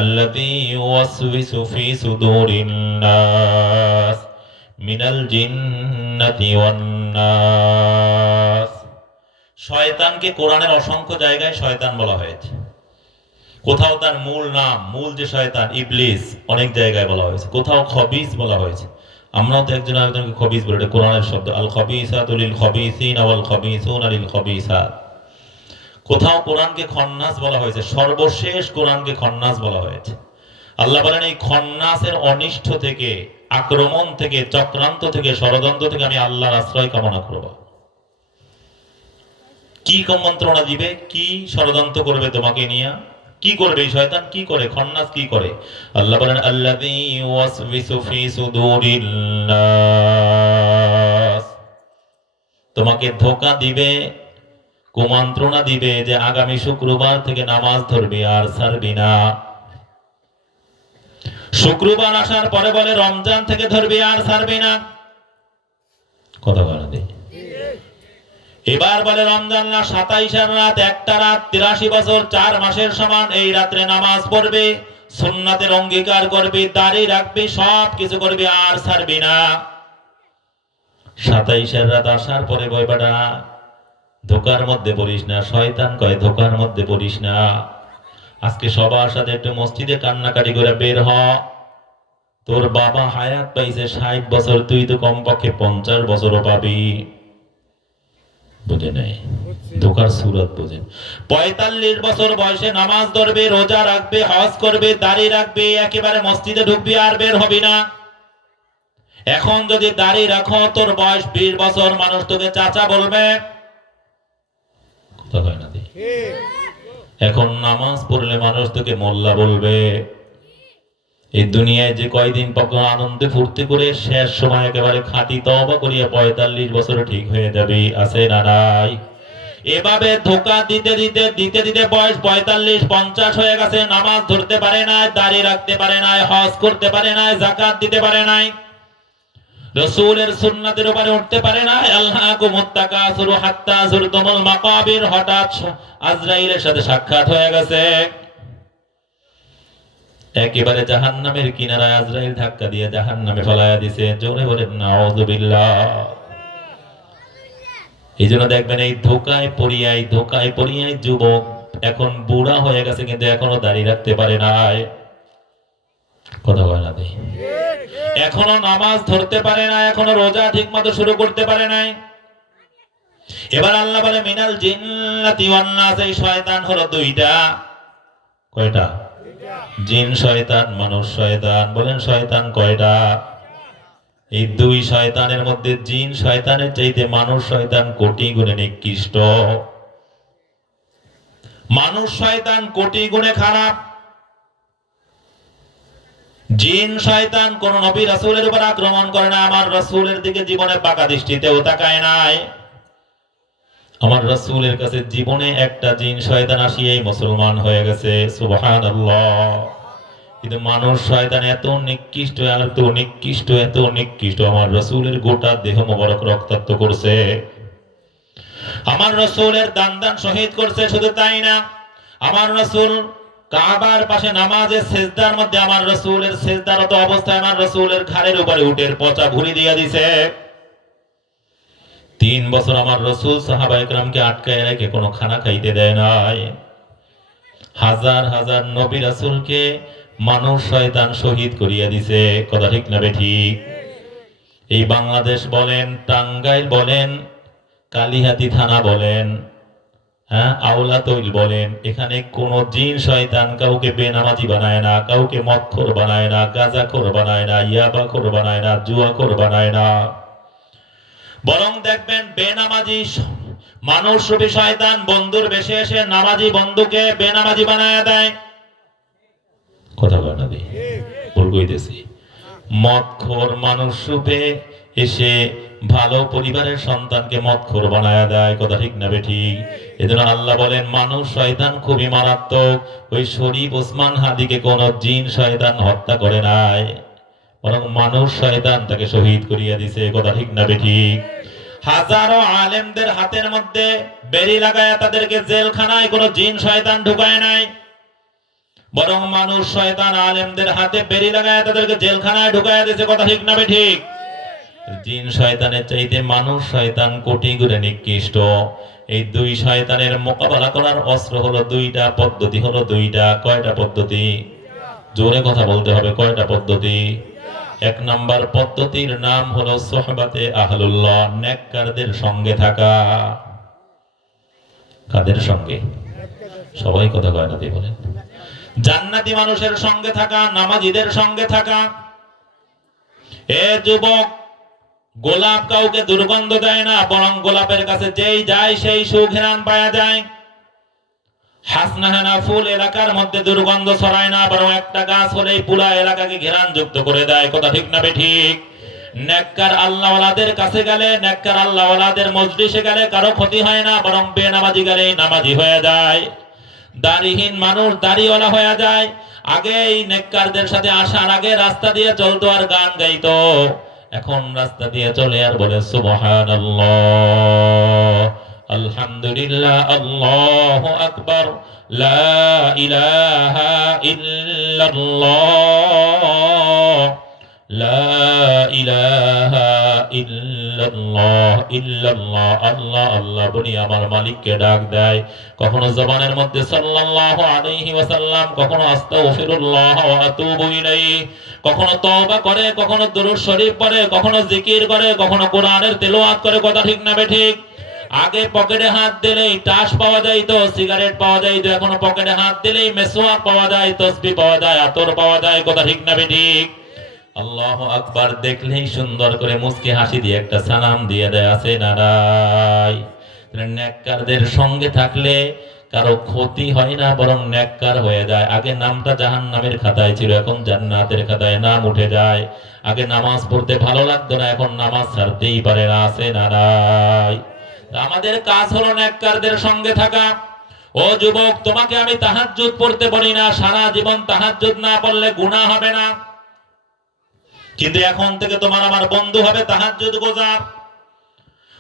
আল্লাযী ইউওয়াসওয়িসু ফী সুদুরিন নাস মিনাল জিন্নাতি ওয়ান নাস। শয়তানকে কোরআনের অসংখ্য জায়গায় শয়তান বলা হয়েছে। কোথাও তার মূল নাম, মূল যে শয়তান ইবলিস, অনেক জায়গায় বলা হয়েছে। কোথাও খবিস বলা হয়েছে। আমরাও তো একজন আরেকজনকে খবিস বলি, এটা কোরআনের শব্দ। আল খবিসাতু লিল খবিসিন ওয়াল খবিসুনা লিল খবিসাত। কোথাও কোরআনকে খন্নাস বলা হয়েছে, সর্বশেষ কোরআনকে খন্নাস বলা হয়েছে। আল্লাহ বলেন এই খন্নাসের অনিষ্ট থেকে, আক্রমণ থেকে, চক্রান্ত থেকে, ষড়যন্ত্র থেকে আমি আল্লাহর আশ্রয় কামনা করব। কি মন্ত্রণা দিবে, কি ষড়যন্ত্র করবে তোমাকে নিয়ে, কি করবে এই শয়তান, কি করে, খন্নাস কি করে? আল্লাহ বলেন আল্লাযী ইউওয়াসওয়িসু ফী সুদুরিন নাস। তোমাকে ধোঁকা দিবে, কুমন্ত্রণা দিবে যে আগামী শুক্রবার থেকে নামাজ ধরবি আর ছাড়বি না। শুক্রবার আসার পরে বলে রমজান থেকে ধরবি আর ছাড়বি না। কথা বলা দেই। এবার বলে রমজান না, 27 রাত, একটা রাত 83 বছর 4 মাসের সমান। এই রাত্রে নামাজ পড়বে, সুন্নাতের অঙ্গীকার করবি, দাড়ি রাখবি, সব কিছু করবি আর ছাড়বি না। 27 রাত আসার পরে বই বেটা ধোকার মধ্যে পড়িস না। শয়তান কয় ধোকার মধ্যে পড়িস না। আজকে সবার সাথে একটু মসজিদে কান্নাকাটি করে বের হ। তোর বাবা হায়াত পাইছে 60 বছর, তুই তো কমপক্ষে 50 বছরও পাবি। বুঝে নাই, ধোকার সুরত বুঝেন। 45 বছর বয়সে নামাজ ধরবে, রোজা রাখবে, হজ করবে, দাড়ি রাখবে, একেবারে মসজিদে ঢুকবি আর বের হবি না। এখন যদি দাড়ি রাখো, তোর বয়স 20 বছর, মানুষ তোকে চাচা বলবে। কথা হয় না? এখন নামাজ পড়লে মানুষ তোকে মোল্লা বলবে। এই দুনিয়ায় যে কয়দিন পক্ষে আনন্দে ফুর্তি করে শেষ সময় একেবারে খাঁটি তওবা করিয়া 45 বছরে ঠিক হয়ে যাবে, আছে না নাই? এভাবে ধোকা দিতে দিতে দিতে দিতে বয়স 45-50 হয়ে গেছে, নামাজ ধরতে পারে নাই, দাড়ি রাখতে পারে নাই, হজ করতে পারে নাই, যাকাত দিতে পারে নাই, রাসূলের সুন্নাতের উপরে উঠতে পারে না। আল্লাহুকুমুত তাকাসুরু হাত্তা যুরতুমুল মাকাবির। হঠাৎ আজরাইলের সাথে সাক্ষাৎ হয়ে গেছে। একেবারে জাহান্নামের কিনারায় আজরাইল ধাক্কা দিয়ে জাহান্নামে ফেলায়া দিয়েছে। জোরে বলেন নাউযুবিল্লাহ। এইজন্য দেখবেন এই ধোকায় পড়িয়াই যুবক এখন বুড়া হয়ে গেছে, কিন্তু এখনো দাড়ি রাখতে পারে নাই। কথা বলে না, এখনো নামাজ ধরতে পারে না, এখনো রোজা ঠিক মতো শুরু করতে পারে নাই। এবার আল্লাহ বলে মিনাল জিন্নাতি ওয়ান নাস। এই শয়তান হলো দুইটা। কয়টা? জিন শয়তান, মানুষ শয়তান। বলেন শয়তান কয়টা? এই দুই শয়তানের মধ্যে জিন শয়তানের চাইতে মানুষ শয়তান কোটি গুণে নিকৃষ্ট। মানুষ শয়তান কোটি গুণে খারাপ। জিন শয়তান কোন নবী রাসূলের উপর আক্রমণ করে না, আমার রাসূলের দিকে জীবনে বাঁকা দৃষ্টিতেও তাকায় নাই। আমার রাসূলের কাছে জীবনে একটা জিন শয়তান আসিয়াই মুসলমান হয়ে গেছে। সুবহানাল্লাহ। কিন্তু মানুষ শয়তান এত নিকৃষ্ট, এত নিকৃষ্ট, আমার রাসূলের গোটা দেহ মোবারক রক্তাক্ত করছে, আমার রাসূলের দান শহীদ করছে। শুধু তাই না, আমার রাসূল কাবার পাশে নামাজে সেজদার মধ্যে আমার রাসূলের সেজদারত অবস্থায় আমার রাসূলের ঘাড়ের উপরে উটের পচা ভুঁড়ি দিয়ে দিয়েছে। 3 বছর আমার রাসূল সাহাবায়ে কেরামকে আটকায় রেখে কোনো খানা খাইতে দেয় নাই। হাজার হাজার নবী রাসূলকে মানুষ শয়তান শহীদ করিয়া দিছে। কথা ঠিক না বেঠিক? এই বাংলাদেশ বলেন, টাঙ্গাইল বলেন, কালিহাতী থানা বলেন, আওলা তৈল বলেন, এখানে কোন জিন শয়তান কাউকে বেনামাজি বানায় না, কাউকে মদখোর বানায় না, গাঁজাখোর বানায় না, ইয়াবাখোর বানায় না, জুয়াখোর বানায় না। বরং দেখবেন বেনামাজি মানুষ রূপী শয়তান বন্ধুর বেশে এসে নামাজি বন্ধুকে বেনামাজি বানায় দেয়। কথা বলে না, ভুল কইতেছি। মদখোর মানুষ রূপে এসে ভালো পরিবারের সন্তানকে মদখোর বানায়া দেয়, কথা ঠিক না বেঠিক? এজন্য আল্লাহ বলেন মানুষ শয়তান খুবই মারাত্মক। ওই শরীফ ওসমান হাদিকে কোন জিন শয়তান হত্যা করে নাই, বরং মানুষ শয়তান তাকে শহীদ করিয়া দিছে, কথা ঠিক না বেঠিক? হাজারো আলেমদের হাতের মধ্যে বেড়ি লাগায়া তাদেরকে জেলখানায় কোন জিন শয়তান ঢুকায় নাই, বরং মানুষ শয়তান আলেমদের হাতে বেড়ি লাগায় তাদেরকে জেলখানায় ঢুকায় দিয়েছে, কথা ঠিক না ঠিক? জিন শয়তানের চাইতে মানুষ শয়তান কোটি গুণে নিকৃষ্ট। এই দুই শয়তানের মোকাবেলা করার অস্ত্র হলো দুইটা, পদ্ধতি হলো দুইটা। কয়টা পদ্ধতি? জোরে কথা বলতে হবে, কয়টা পদ্ধতি? এক নাম্বার পদ্ধতির নাম হলো সোহবাতে আহলুল্লাহ, নেককারদের সঙ্গে থাকা। কাদের সঙ্গে? সবাই কথা কয় না, দিয়ে বলেন। জান্নাতি মানুষের সঙ্গে থাকা, নামাজীদের সঙ্গে থাকা। এ যুবক, গোলাপ কাউকে দুর্গন্ধ দেয় না, বরং গোলাপের কাছে যেই যায় সেই সুঘ্রাণ পাওয়া যায়। হাসনাহানা ফুল এলাকার মধ্যে দুর্গন্ধ ছড়ায় না, বরং একটা গাছ হলেই পুরা এলাকাকে ঘেরান যুক্ত করে দেয়, কথা ঠিক না বেঠিক? নেককার আল্লাহওয়ালাদের কাছে গেলে, নেককার আল্লাহওয়ালাদের মজলিসে গেলে কারো ক্ষতি হয় না, বরং বেনামাজি গেলে নামাজি হয়ে যায়। দাড়িহীন মানুষ দাড়িওয়ালা হয়ে যায়। আগে এই নেককারদের সাথে আসার আগে রাস্তা দিয়ে চলতো আর গান গাইতো, এখন রাস্তা দিয়ে চলে আর বলে সুবহানাল্লাহ, আলহামদুলিল্লাহ, আল্লাহু আকবার, লা ইলাহা ইল্লাল্লাহ, লা ইলাহা ইল্লাল্লাহ, ইল্লাল্লাহ, আল্লাহ আল্লাহ বলি আমার মালিককে ডাক দেয়। কখনো জবানের মধ্যে সাল্লাল্লাহু আলাইহি ওয়াসাল্লাম, কখনো আস্তাগফিরুল্লাহ ওয়া আতুবু ইলাইহি, কখনো তওবা করে, কখনো দুরূদ শরীফ পড়ে, কখনো জিকির করে, কখনো কোরআনের তেলাওয়াত করে, কথা ঠিক না বেঠিক? আগে পকেটে হাত দিলেই টাস পাওয়া যাইতো, সিগারেট পাওয়া যাইতো, এখন পকেটে হাত দিলেই মেসওয়াক পাওয়া যায়, তাসবিহ পাওয়া যায়, আতর পাওয়া যায়, কথা ঠিক না বেঠিক? আল্লাহু আকবার দেখলেই সুন্দর করে মুস্কি হাসি দিয়ে একটা সালাম দিয়ে দেয়, আছে না নাই? নেককারদের সঙ্গে থাকলে কারো ক্ষতি হয় না, বরং নেককার হয়ে যায়। আগে নামটা জাহান্নামের খাতায় ছিল, এখন জান্নাতের খাতায় নাম উঠে যায়। আগে নামাজ পড়তে ভালো লাগতো না, এখন নামাজ ছাড়তেই পারে না, আছে না নাই? আমাদের কাজ হলো নেককারদের সঙ্গে থাকা। ও যুবক, তোমাকে আমি তাহাজ্জুদ পড়তে বলি না, সারা জীবন তাহাজ্জুদ না পড়লে গুনাহ হবে না, কিন্তু এখন থেকে তোমার আমার বন্ধু হবে তাহাজ্জুদ গোজার।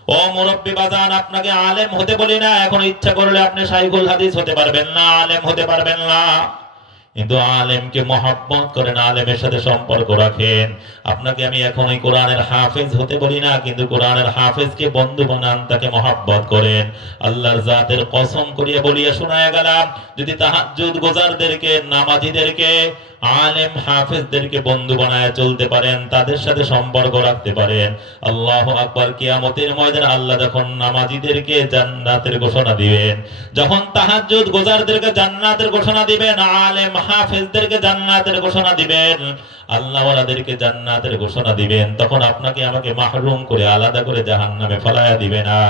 ও মুরব্বি বাজান, আপনাকে আলেম হতে বলি না, এখন ইচ্ছা করলে আপনি শাইখুল হাদিস হতে পারবেন না, আলেম হতে পারবেন না, কিন্তু আলেমকে মহব্বত করেন, আলেমের সাথে সম্পর্ক রাখেন। আপনাকে আমি এখন এই কোরআনের হাফেজ হতে বলি না, কিন্তু কোরআনের হাফেজকে বন্ধু বানান, তাকে মহব্বত করেন। আল্লাহর জাতের কসম করিয়া বলিয়া শোনায়া গেলাম, যদি তাহাজ্জুদ গোজারদেরকে, নামাজীদেরকে, আলেম হাফেজদেরকে বন্ধু বানায় চলতে পারেন, তাদের সাথে সম্পর্ক রাখতে পারেন, আল্লাহু আকবার, কিয়ামতের ময়দানে আল্লাহ যখন নামাজীদেরকে জান্নাতের ঘোষণা দিবেন, যখন তাহাজ্জুদ গোজারদেরকে জান্নাতের ঘোষণা দিবেন, আলেম হাফেজদেরকে জান্নাতের ঘোষণা দিবেন, আল্লাহওয়ালাদেরকে জান্নাতের ঘোষণা দিবেন, তখন আপনাকে আমাকে মাহরুম করে আলাদা করে জাহান্নামে ফেলায়া দিবে না,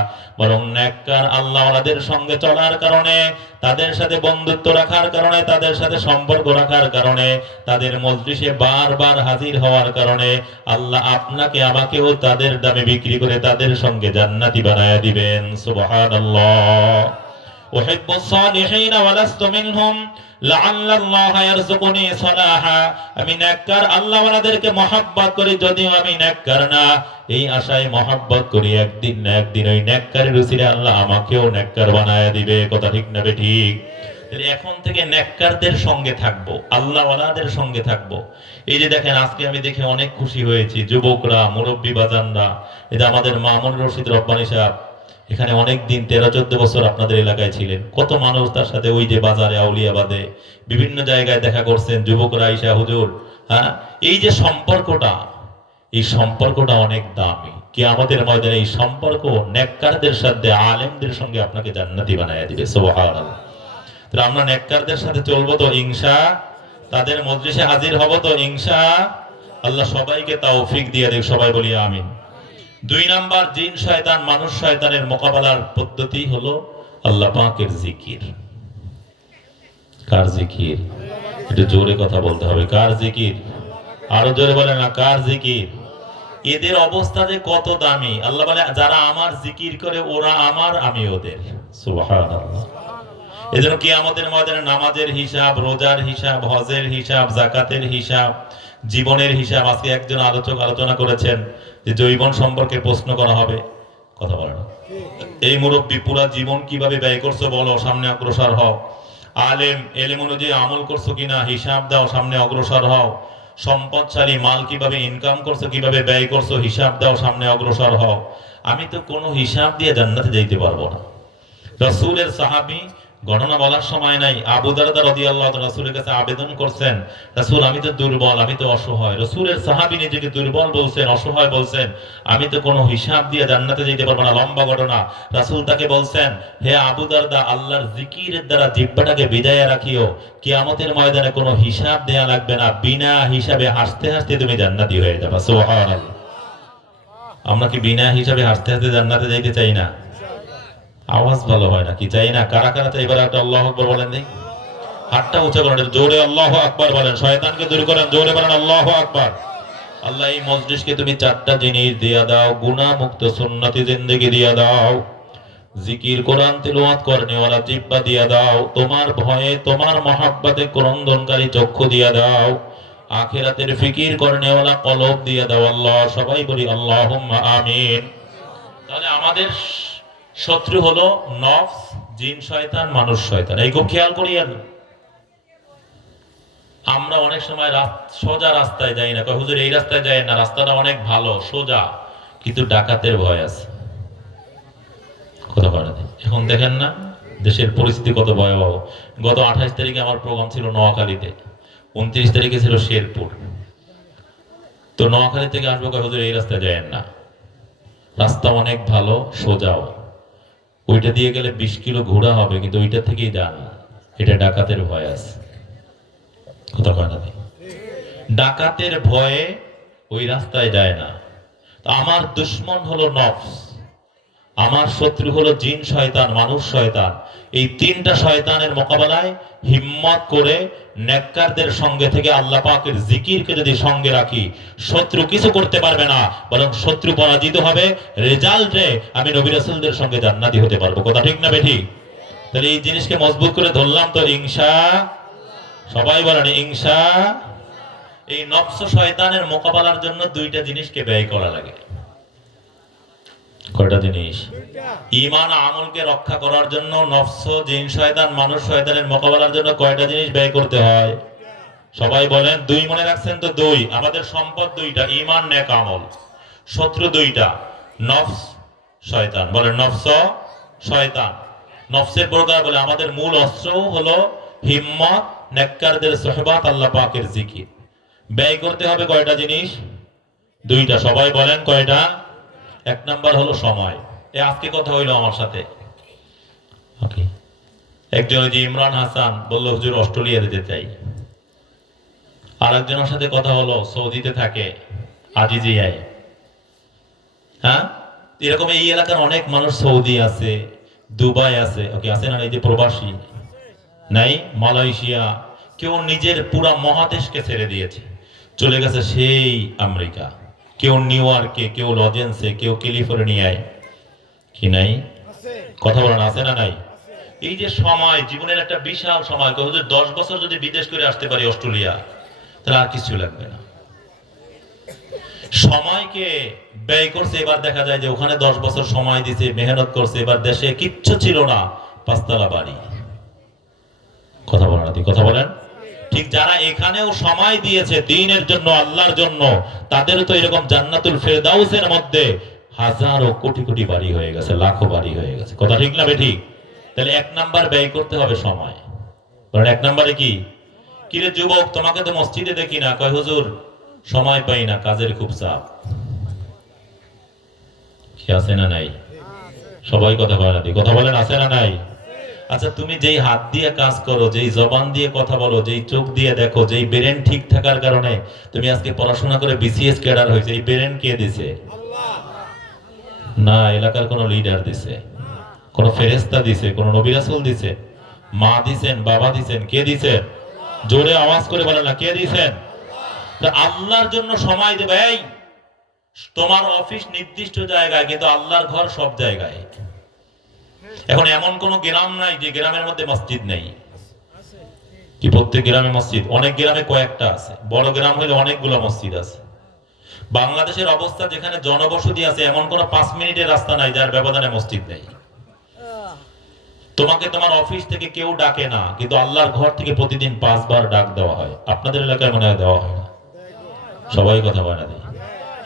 বরং নেককার আল্লাহওয়ালাদের সঙ্গে চলার কারণে, তাদের সাথে বন্ধুত্ব রাখার কারণে, তাদের সাথে সম্পর্ক রাখার কারণে, তাদের মজলিসে বারবার হাজির হওয়ার কারণে আল্লাহ আপনাকে আমাকেও তাদের দামে বিক্রি করে তাদের সঙ্গে জান্নাতি বানায়া দিবেন। সুবহানাল্লাহ। উহিব্বুস সালিহিন ওয়া লাস্তু মিনহুম লাআল্লাল্লাহা ইয়ারযুকুনি সালাহা। আমি নেককার আল্লাহওয়ালাদেরকে মহব্বত করি, যদিও আমি নেককার না, এই আশায় মহব্বত করি, একদিন না একদিন ওই নেককারের উসিলায় আল্লাহ আমাকেও নেককার বানায়া দিবে, কথা ঠিক না বেঠিক? এখন থেকে নেককারদের সঙ্গে থাকবো, আল্লাহওয়ালাদের সঙ্গে থাকবো। এই যে দেখেন, আজকে আমি দেখে অনেক খুশি হয়েছি, যুবকরা, মুরব্বী বাজানরা, এই যে আমাদের মামুন রশিদ রব্বানী সাহেব, এখানে অনেক দিন 13-14 বছর আপনাদের এলাকায় ছিলেন, কত মানুষ তার সাথে ওই যে বাজারে, আউলিয়াবাদে, বিভিন্ন জায়গায় দেখা করছেন, যুবকরা আইসা, হুজুর, হ্যাঁ, এই যে সম্পর্কটা, এই সম্পর্কটা অনেক দামি। কিয়ামতের ময়দানে এই সম্পর্ক নেককারদের সাথে, আলেমদের সঙ্গে আপনাকে জান্নাতি বানায়া দিবে। সুবহানাল্লাহ। তাহলে আমরা নেককারদের সাথে চলবো তো ইনশা, তাদের মজলিসে হাজির হব তো ইনশা আল্লাহ। সবাইকে তৌফিক দিয়ে দেখ, সবাই বলি আমিন। 2 নাম্বার, জিন শয়তান মানুষ শয়তানের মোকাবেলার পদ্ধতি হলো আল্লাহ পাকের জিকির। কার জিকির? একটু জোরে কথা বলতে হবে, কার জিকির? আরো জোরে বলেন না, কার জিকির? এদের অবস্থা যে কত দামি, আল্লাহ বলে যারা আমার জিকির করে ওরা আমার, আমি ওদের। সুবহানাল্লাহ। এজন্য কিয়ামতের ময়দানে নামাজের হিসাব, রোজার হিসাব, হজের হিসাব, যাকাতের হিসাব, জীবনের হিসাব, আজকে একজন আলোচক আলোচনা করেছেন যে যৌবন সম্পর্কে প্রশ্ন করা হবে। কথা বলে না, এই মুরব্বী পুরা জীবন কিভাবে ব্যয় করছো বলো, সামনে অগ্রসর হও। আলেম, এলেম অনুযায়ী আমল করছো কিনা হিসাব দাও, সামনে অগ্রসর হও। সম্পদশালী, মাল কিভাবে ইনকাম করছো, কিভাবে ব্যয় করছো, হিসাব দাও, সামনে অগ্রসর হও। আমি তো কোনো হিসাব দিয়ে জান্নাতে যাইতে পারবো না। রাসূলের সাহাবী, ঘটনা বলার সময় নাই, আবু দারদা রাদিয়াল্লাহু তাআলা রাসূলের কাছে আবেদন করছেন, রাসূল আমি তো দুর্বল, আমি তো অসহায়। রাসূলের সাহাবী নিজেকে দুর্বল বলছেন, অসহায় বলছেন, আমি তো কোনো হিসাব দিয়ে জান্নাতে যেতে পারবো না। লম্বা ঘটনা। রাসূল তাকে বলছেন, হে আবু দারদা, আল্লাহর জিকিরের দ্বারা জিহ্বাটাকে বিদায় রাখিও, কিয়ামতের ময়দানে কোনো হিসাব দেয়া লাগবে না, বিনা হিসাবে হাসতে হাসতে তুমি জান্নাতি হয়ে যাবে। সুবহানাল্লাহ। আমরা কি বিনা হিসাবে হাসতে হাসতে জান্নাতে যাইতে চাই না? আওয়াজ ভালো হয় না কি? চাই না? কারা কারা চাই? এবার একটা আল্লাহু আকবার বলেন দেখি, হাতটা উঁচু করেন, জোরে আল্লাহু আকবার বলেন, শয়তানকে দূর করেন, জোরে বলেন আল্লাহু আকবার। আল্লাহ এই মজলিসকে তুমি চারটা জিনিস দিয়া দাও, গুনাহ মুক্ত সুন্নতি জিন্দেগি দিয়া দাও, জিকির কোরআন তিলাওয়াত করনেওয়ালা জিহ্বা দিয়া দাও, তোমার ভয়ে তোমার মহব্বতে ক্রন্দনকারী চক্ষু দিয়া দাও, আখিরাতের ফিকির করনেওয়ালা কলব দিয়া দাও আল্লাহ। সবাই বলি আল্লাহুম্মা আমিন। তাহলে আমাদের শত্রু হলো নফস, জিন শয়তান, মানুষ শয়তান। এই খুব খেয়াল করিয়েন। আমরা অনেক সময় সোজা রাস্তায় যাই না, কয় হুজুর এই রাস্তায় যাই না, রাস্তাটা অনেক ভালো সোজা, কিন্তু ডাকাতের ভয় আছে। কথা বলে না। এখন দেখেন না দেশের পরিস্থিতি কত ভয়াবহ। গত 28 তারিখে আমার প্রোগ্রাম ছিল নোয়াখালীতে, 29 তারিখে ছিল শেরপুর। তো নোয়াখালী থেকে আসবো, কয় হুজুর এই রাস্তায় যায়েন না, রাস্তা অনেক ভালো সোজাও, ওইটা দিয়ে গেলে 20 কিলো ঘোরা হবে, কিন্তু ওইটা থেকেই যান, এটা ডাকাতের ভয় আছে। কথা কয় না? ডাকাতের ভয়ে ওই রাস্তায় যায় না। তো আমার দুশ্মন হলো নফস, আমার শত্রু হলো জিন শয়তান, মানুষ শয়তান। এই তিনটা শয়তানের মোকাবেলায় হিম্মত করে নেককারদের সঙ্গে থেকে আল্লাহ পাকের জিকিরকে যদি সঙ্গে রাখি, শত্রু কিছু করতে পারবে না, বরং শত্রু পরাজিত হবে। রেজাল্টে আমি নবী রাসূলদের সঙ্গে জান্নাতি হতে পারবো। কথা ঠিক না বেঠিক? তাহলে এই জিনিসকে মজবুত করে ধরলাম তো ইনশাআল্লাহ। সবাই বলেন ইনশাআল্লাহ। এই নফস শয়তানের মোকাবেলার জন্য দুইটা জিনিসকে ব্যয় করা লাগে। কয়টা জিনিস? ঈমান আমলকে রক্ষা করার জন্য নফস, জিন শয়তান, মানুষ শয়তানের মোকাবেলার জন্য কয়টা জিনিস ব্যয় করতে হয়? সবাই বলেন। দুই মনে রাখছেন তো? দুই। আমাদের সম্পদ দুইটা, ঈমান, নেক আমল। শত্রু দুইটা, নফস, শয়তান। বলেন নফস, শয়তান। নফসের প্রকার বলে আমাদের মূল অস্ত্র হলো হিম্মত, নেককারদের সুহবাত, আল্লাহ পাকের জিকির। ব্যয় করতে হবে কয়টা জিনিস? দুইটা। সবাই বলেন কয়টা? এক নাম্বার হলো সময়। আজকে কথা হইলো আমার সাথে, একজন যে ইমরান হাসান বলল হুজুর অস্ট্রেলিয়া যেতে চাই। আর একজনের সাথে কথা হলো সৌদিতে থাকে, আজিজিয়ায়। হ্যাঁ, এরকম এই এলাকার অনেক মানুষ সৌদি আছে, দুবাই আছে, ওকে আছে না? এই যে প্রবাসী নাই, মালয়েশিয়া, কেউ নিজের পুরা মহাদেশকে ছেড়ে দিয়েছে, চলে গেছে সেই আমেরিকা, কেউ নিউ ইয়র্কে, কেউ লজেন্সে, কেউ ক্যালিফোর্নিয়ায়। কি নাই? কথা বলেন আছে না নাই? এই যে সময়, জীবনের একটা বিশাল সময়। 10 বছর যদি বিদেশ করে আসতে পারি অস্ট্রেলিয়া, তাহলে আর কিছু লাগবে না। সময়কে ব্যয় করছে, এবার দেখা যায় যে ওখানে 10 বছর সময় দিছে, মেহনত করছে, এবার দেশে কিচ্ছু ছিল না, 5 তলা বাড়ি। কথা বলেন না? কথা বলেন। ঠিক যারা এখানেও সময় দিয়েছে দ্বীনের জন্য, আল্লাহর জন্য, তাদের তো এরকম জান্নাতুল ফেরদাউসের মধ্যে হাজারো কোটি কোটি বাড়ি হয়ে গেছে, লাখো বাড়ি হয়ে গেছে। কথা ঠিক না বেঠিক? তাহলে এক নাম্বার ব্যয় করতে হবে সময়। কারণ এক নাম্বারে কি? কিরে যুবক, তোমাকে তো মসজিদে দেখি না। কয় হুজুর সময় পাই না, কাজের খুব চাপ। কি আছে না নাই? সবাই কথা বলে না? কথা বলেন আছে না নাই? আচ্ছা, তুমি যেই হাত দিয়ে কাজ করো, যেই জবান দিয়ে কথা বলো, যেই চোখ দিয়ে দেখো, যেই ব্রেন ঠিক থাকার কারণে তুমি আজকে পড়াশোনা করে বিসিএস ক্যাডার হয়েছে, এই ব্রেন কে দিছে? না, এলাকার কোন লিডার দিছে, কোন ফেরেশতা দিছে, কোন নবী রাসূল দিছে? মা দিছেন, বাবা দিছেন? কে দিছেন? জোরে আওয়াজ করে বলেন না, কে দিছেন? তো আল্লাহর জন্য সময় দেবে। এই তোমার অফিস নির্দিষ্ট জায়গায়, কিন্তু আল্লাহর ঘর সব জায়গায়। এখন এমন কোন গ্রাম নাই যে গ্রামের মধ্যে মসজিদ নেই। কি প্রত্যেক গ্রামে মসজিদ? অনেক গ্রামে কয়েকটা আছে, বড় গ্রাম হলে অনেকগুলো মসজিদ আছে। বাংলাদেশের অবস্থা যেখানে জনবসতি আছে, এমন কোন 5 মিনিটের রাস্তা নাই যার ব্যবধানে মসজিদ নেই। তোমাকে তোমার অফিস থেকে কেউ ডাকে না, কিন্তু আল্লাহর ঘর থেকে প্রতিদিন 5 বার ডাক দেওয়া হয়। আপনাদের এলাকায় মনে হয় দেওয়া হয় না, সবাই কথা বলে না।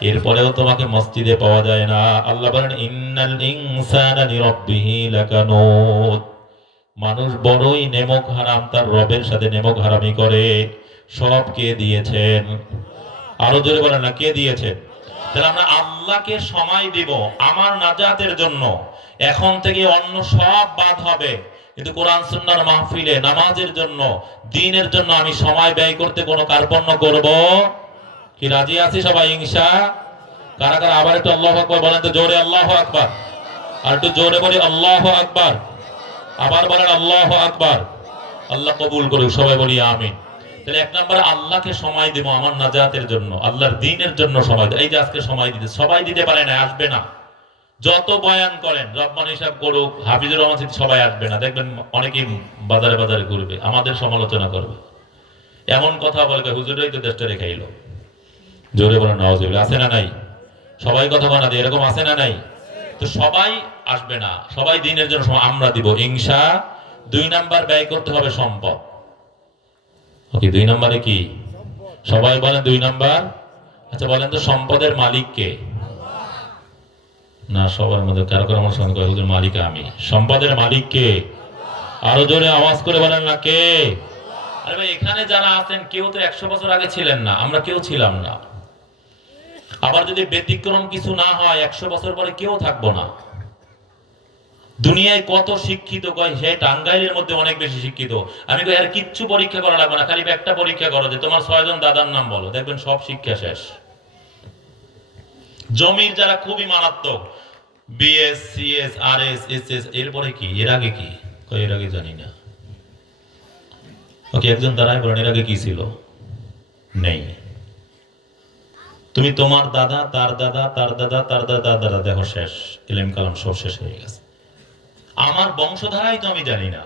এরপরেও তোমাকে মসজিদে পাওয়া যায় না। আল্লাহ বলেন ইন্নাল ইনসানা লিরাব্বিহি লাকানুত। মানুষ বড়ই নেমক হারাম, তার রবের সাথে নেমক হারামি করে। সব কে দিয়েছেন? আরো জোরে বলেন না, কে দিয়েছেন? তাহলে আমরা আল্লাহকে সময় দিব আমার নাজাতের জন্য। এখন থেকে অন্য সব বাদ হবে, কিন্তু কোরআন সুন্নাহর মাহফিলে নামাজের জন্য, দ্বীনের জন্য আমি সময় ব্যয় করতে কোনো কার্পণ্য করব কি? রাজি আছি সবাই ইনশা? কারা কারা আবার একটু আল্লাহু আকবার বলেন তো জোরে, আল্লাহু আকবার। আর একটু জোরে বলি আল্লাহু আকবার। আবার বলেন আল্লাহু আকবার। আল্লাহ কবুল করুক, সবাই বলি আমিন। তাহলে 1 নম্বরে আল্লাহকে সময় দেব আমার নাজাতের জন্য, আল্লাহর দ্বীনের জন্য সময় দেব। এই যে আজকে সময় দিতে সবাই দিতে পারে না, আসবে না। যত বয়ান করেন, রব্বানি সাহেব করুক, হাফিজুর রহমান সিদ্দিকী, সবাই আসবে না। দেখবেন অনেকেই বাজারে বাজারে ঘুরবে, আমাদের সমালোচনা করবে, এমন কথা বলবে হুজুরই তো দেশটা রেখাইলো। জোরে বলেন নাউজুবিল্লাহ। আছে না নাই? সবাই কথা বানাতে এরকম আছে না নাই? তো সবাই আসবে না, সবাই দ্বীনের জন্য সময় আমরা দিব ইনশা। 2 নাম্বার ব্যয় করতে হবে সম্পদ। ওকে, 2 নম্বরে কি? সবাই বলেন 2 নাম্বার। আচ্ছা বলেন তো সম্পদের মালিক কে? না, সবার মধ্যে কারো কারো আমার সঙ্গে কয় হুজুর মালিক আমি। সম্পদের মালিক কে? আরো জোরে আওয়াজ করে বলেন না, কে? আরে ভাই, এখানে যারা আছেন কেউ তো 100 বছর আগে ছিলেন না, আমরা কেউ ছিলাম না। আবার যদি ব্যতিক্রম কিছু না হয়, 100 বছর পরে কেউ থাকবো না। দুনিয়ায় কত শিক্ষিত, কয় সে টাঙ্গাইলের মধ্যে অনেক বেশি শিক্ষিত। আমি কই আর কিচ্ছু পরীক্ষা করা লাগবে না, খালি একটা পরীক্ষা করো যে তোমার 6 জন দাদার নাম বলো, দেখবেন সব শিক্ষা শেষ। জমির যারা খুবই মারাত্মক, বিএস, সিএস, আরএস, এসএস, এরপরে কি? এর আগে কি? কই এর আগে জানি না। ওকে, একজন দাঁড়ায় বলেন এর আগে কি ছিল? নেই। তুমি তোমার দাদা, তার দাদা, তার দাদা, তার দাদা, দাদা, দেখো শেষ, ইলম কালাম সব শেষ হয়ে গেছে। আমার বংশধারাই তো আমি জানি না।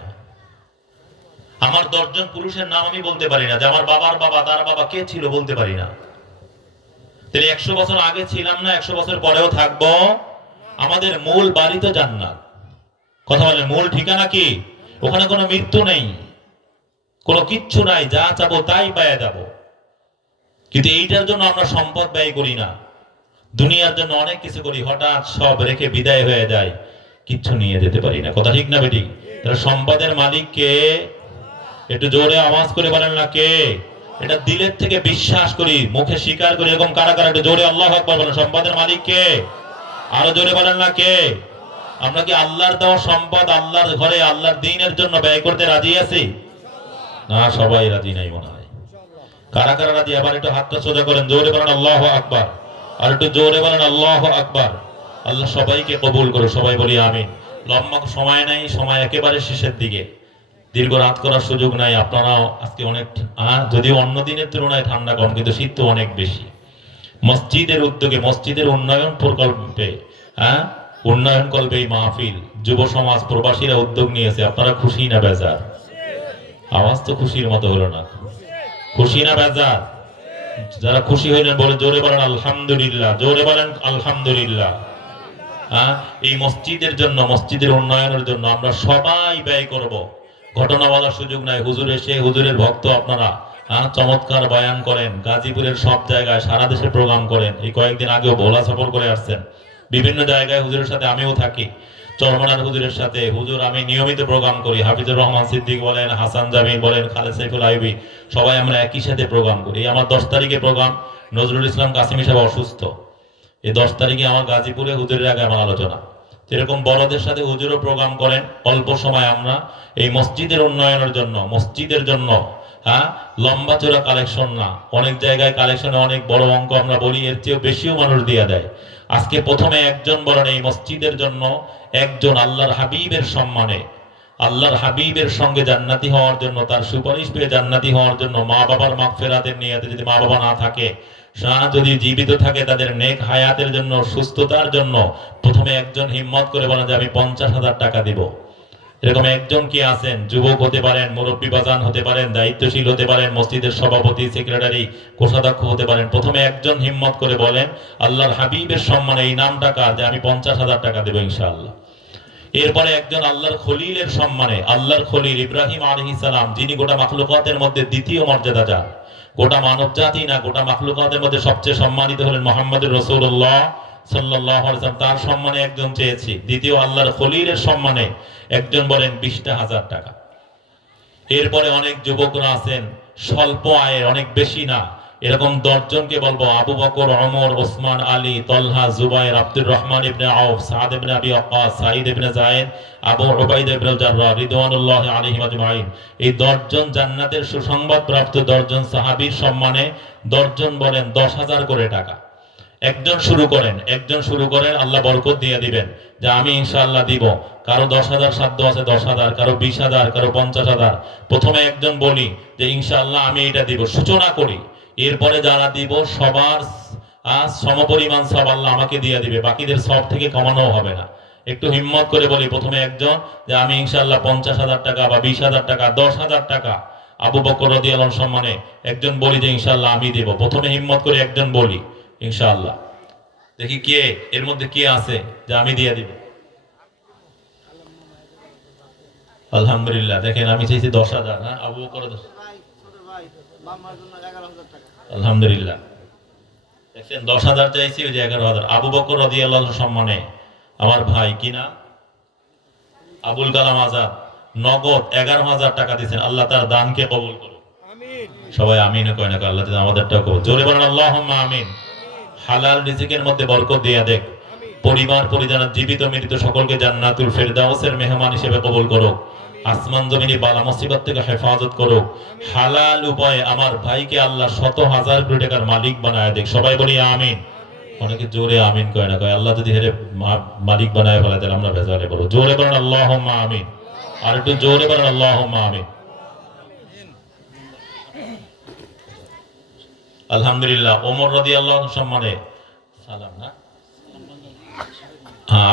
আমার 10 জন পুরুষের নাম আমি বলতে পারি না, যে আমার বাবার বাবা, তার বাবা কে ছিল বলতে পারি না। তাহলে 100 বছর আগে ছিলাম না, 100 বছর পরেও থাকবো। আমাদের মূল বাড়ি তো জান্নাত। কথা বলেন, মূল ঠিকানা কি? ওখানে কোনো মৃত্যু নেই, কোনো কিচ্ছু নাই, যা চাবো তাই পেয়ে যাবো। কিন্তু এইটার জন্য আমরা সম্পদ ব্যয় করি না, দুনিয়ার জন্য অনেক কিছু করি, হঠাৎ সব রেখে বিদায় হয়ে যায়, কিচ্ছু নিয়ে যেতে পারি না। কথা ঠিক না বেটি? তাহলে সম্পদের মালিক কে? একটু জোরে আওয়াজ করে বলেন না, কে? এটা দিলের থেকে বিশ্বাস করি, মুখে স্বীকার করি। এরকম কারা কারা একটু জোরে আল্লাহু আকবার বলেন, সম্পদের মালিক কে? আরো জোরে বলেন না, কে? আমরা কি আল্লাহর দেওয়া সম্পদ আল্লাহর ঘরে, আল্লাহর দ্বীনের জন্য ব্যয় করতে রাজি আছি? না, সবাই রাজি নাই মনে হয়। কারা কারা রাজি? আবার একটু হাতটা সোজা করেন, জোরে বলেন আল্লাহু আকবার। আর একটু জোরে বলেন আল্লাহু আকবার। আল্লাহ সবাইকে কবুল করো, সবাই বলি আমিন। লম্বা সময় নাই, সময় একেবারে শেষের দিকে, দীর্ঘ রাত করার সুযোগ নাই। আপনারাও আজকে অনেক, যদিও অন্য দিনের তুলনায় ঠান্ডা কম, কিন্তু শীত তো অনেক বেশি। মসজিদের উদ্যোগে, মসজিদের উন্নয়ন প্রকল্পে, উন্নয়ন কল্পে এই মাহফিল, যুব সমাজ, প্রবাসীরা উদ্যোগ নিয়েছে। আপনারা খুশি না বেজার? আওয়াজ তো খুশির মতো হলো না। খুশি না বেজার? যারা খুশি হইলেন বলে জোরে বলেন আলহামদুলিল্লাহ, জোরে বলেন আলহামদুলিল্লাহ। এই মসজিদের জন্য, মসজিদের উন্নয়নের জন্য আমরা সবাই ব্যয় করব। ঘটনা বলার সুযোগ নাই, হুজুর এসে, হুজুরের ভক্ত আপনারা, চমৎকার বয়ান করেন, গাজীপুরের সব জায়গায়, সারা দেশে প্রোগ্রাম করেন। এই কয়েকদিন আগেও ভোলা সফর করে আসছেন, বিভিন্ন জায়গায় হুজুরের সাথে আমিও থাকি। চরমনার হুজুরের সাথে হুজুর আমি নিয়মিত প্রোগ্রাম করি। হাফিজুর রহমান সিদ্দিকী বলেন, হাসান জামিল বলেন, খালেদ সাইফুল আইবি, সবাই আমরা একই সাথে প্রোগ্রাম করি। আমার 10 তারিখে প্রোগ্রাম, নজরুল ইসলাম কাসিমি সাহেব অসুস্থ, এই 10 তারিখে আমার গাজীপুরে হুজুরের আগে আমার আলোচনা। এরকম বড়দের সাথে হুজুরও প্রোগ্রাম করেন। অল্প সময় আমরা এই মসজিদের উন্নয়নের জন্য, মসজিদের জন্য, লম্বা চোরা কালেকশন না, অনেক জায়গায় কালেকশনে অনেক বড় অঙ্ক আমরা বলি, এর চেয়েও বেশিও মানুষ দিয়ে দেয়। আজকে প্রথমে একজন বলেন এই মসজিদের জন্য, একজন আল্লাহর হাবিবের সম্মানে, আল্লাহর হাবিবের সঙ্গে জান্নাতি হওয়ার জন্য, তার সুপারিশ পেয়ে জান্নাতি হওয়ার জন্য, মা বাবার মাগফিরাতের নিয়তে, যদি মা বাবা না থাকে, যদি জীবিত থাকে, তাদের নেক হায়াতের জন্য, সুস্থতার জন্য প্রথমে একজন হিম্মত করে বলেন যে আমি 50,000 টাকা দিব। এরকম একজন কি আছেন? যুবক হতে পারেন, মুরব্বী বাজান হতে পারেন, দায়িত্বশীল হতে পারেন, মসজিদের সভাপতি, সেক্রেটারি, কোষাধ্যক্ষ হতে পারেন। প্রথমে একজন হিম্মত করে বলেন আল্লাহর হাবিবের সম্মানে এই নামটা কার, যে আমি 50,000 টাকা দেবো ইনশাআল্লাহ। এরপরে একজন আল্লাহর খলিলের সম্মানে, আল্লাহর খলিল ইব্রাহিম আলাইহিস সালাম, যিনি গোটা মাখলুকাতের মধ্যে দ্বিতীয় মর্যাদা যান, গোটা মানব জাতি না, গোটা মাখলুকাতের মধ্যে সবচেয়ে সম্মানিত হলেন মুহাম্মদুর রাসূলুল্লাহ সাল্লাল্লাহু আলাইহি ওয়াসাল্লাম, তার সম্মানে একজন চেয়েছি। দ্বিতীয় আল্লাহর খলিলের সম্মানে একজন বলেন 20,000 টাকা। এরপরে অনেক যুবকরা আছেন স্বল্প আয়ের, অনেক বেশি না, এরকম 10 জনকে বলবো, আবু বকর, ওমর, ওসমান, আলী, তলহা, জুবাইর, আব্দুর রহমান ইবনে আউফ, সাদ ইবনে আবি ওয়াক্কাস, সাঈদ ইবনে যায়েদ, আবু উবাইদা ইবনে জাররাহ রিদওয়ানুল্লাহি আলাইহিম আজমাইন। এই 10 জন জান্নাতের সুসংবাদ প্রাপ্ত 10 জন সাহাবীর সম্মানে 10 জন বলেন 10,000 করে টাকা। একজন শুরু করেন, আল্লাহ বরকত দিয়ে দিবেন যে আমি ইনশাআল্লাহ দিব। কারো 10,000 সাধ্য আছে 10,000, কারো 20,000, কারো 50,000। প্রথমে একজন বলি যে ইনশাআল্লাহ আমি এটা দিব, সূচনা করি। এরপরে যারা দিব সবার সমপরিমাণ সব আল্লাহ আমাকে দিয়ে দিবে, বাকিদের সব থেকে কমানো হবে না। একটু হিম্মত করে বলি, প্রথমে একজন যে আমি ইনশাআল্লাহ 50,000 টাকা বা 20,000 টাকা, 10,000 টাকা আবু বকর রাদিয়াল্লাহু আনহু সম্মানে একজন বলি যে ইনশাআল্লাহ আমি দেব। প্রথমে হিম্মত করে একজন বলি ইনশাআল্লাহ। দেখি কে এর মধ্যে কে আছে যে আমি দিয়ে দিব। আলহামদুলিল্লাহ, দেখেন আমি চাইছি 10,000। হ্যাঁ, আবু বকর আলহামদুলিল্লাহ, দেখছেন 10,000 চাইছি, ওই যে 11,000। আবু বকর রাদিয়াল্লাহু আনহু সম্মানে আমার ভাই কি না, আবুল কালাম আজাদ, নগদ 11,000 টাকা দিয়েছেন। আল্লাহ তার দানকে কবুল করুন। সবাই আমিন কয় না, আল্লাহ আমাদেরটাও কবুল। জোরে বলেন আল্লাহুম্মা আমিন। হালাল রিজিকের মধ্যে বরকত দিয়ে দেখ, পরিবার পরিজন জীবিত মৃত সকলকে জান্নাতুল ফেরদাউসের মেহমান হিসেবে কবুল করো। আসমান জমিনে বালা মুসিবত থেকে হেফাজত করো। হালাল উপায়ে আমার ভাইকে আল্লাহ 100,000 কোটি টাকার মালিক বানায় দেখ। সবাই বলি আমিন। অনেকে জোরে আমিন কয় না, কয় আল্লাহ যদি হেরে মালিক বানায় ফেলে তাহলে আমরা ভেজালে বলবো। জোরে বলেন আল্লাহুম্মা আমিন। আর একটু জোরে বলেন আল্লাহুম্মা আমিন। আলহামদুলিল্লাহ, ওমর রাদিয়াল্লাহু আনহু সম্মানে সালাম না,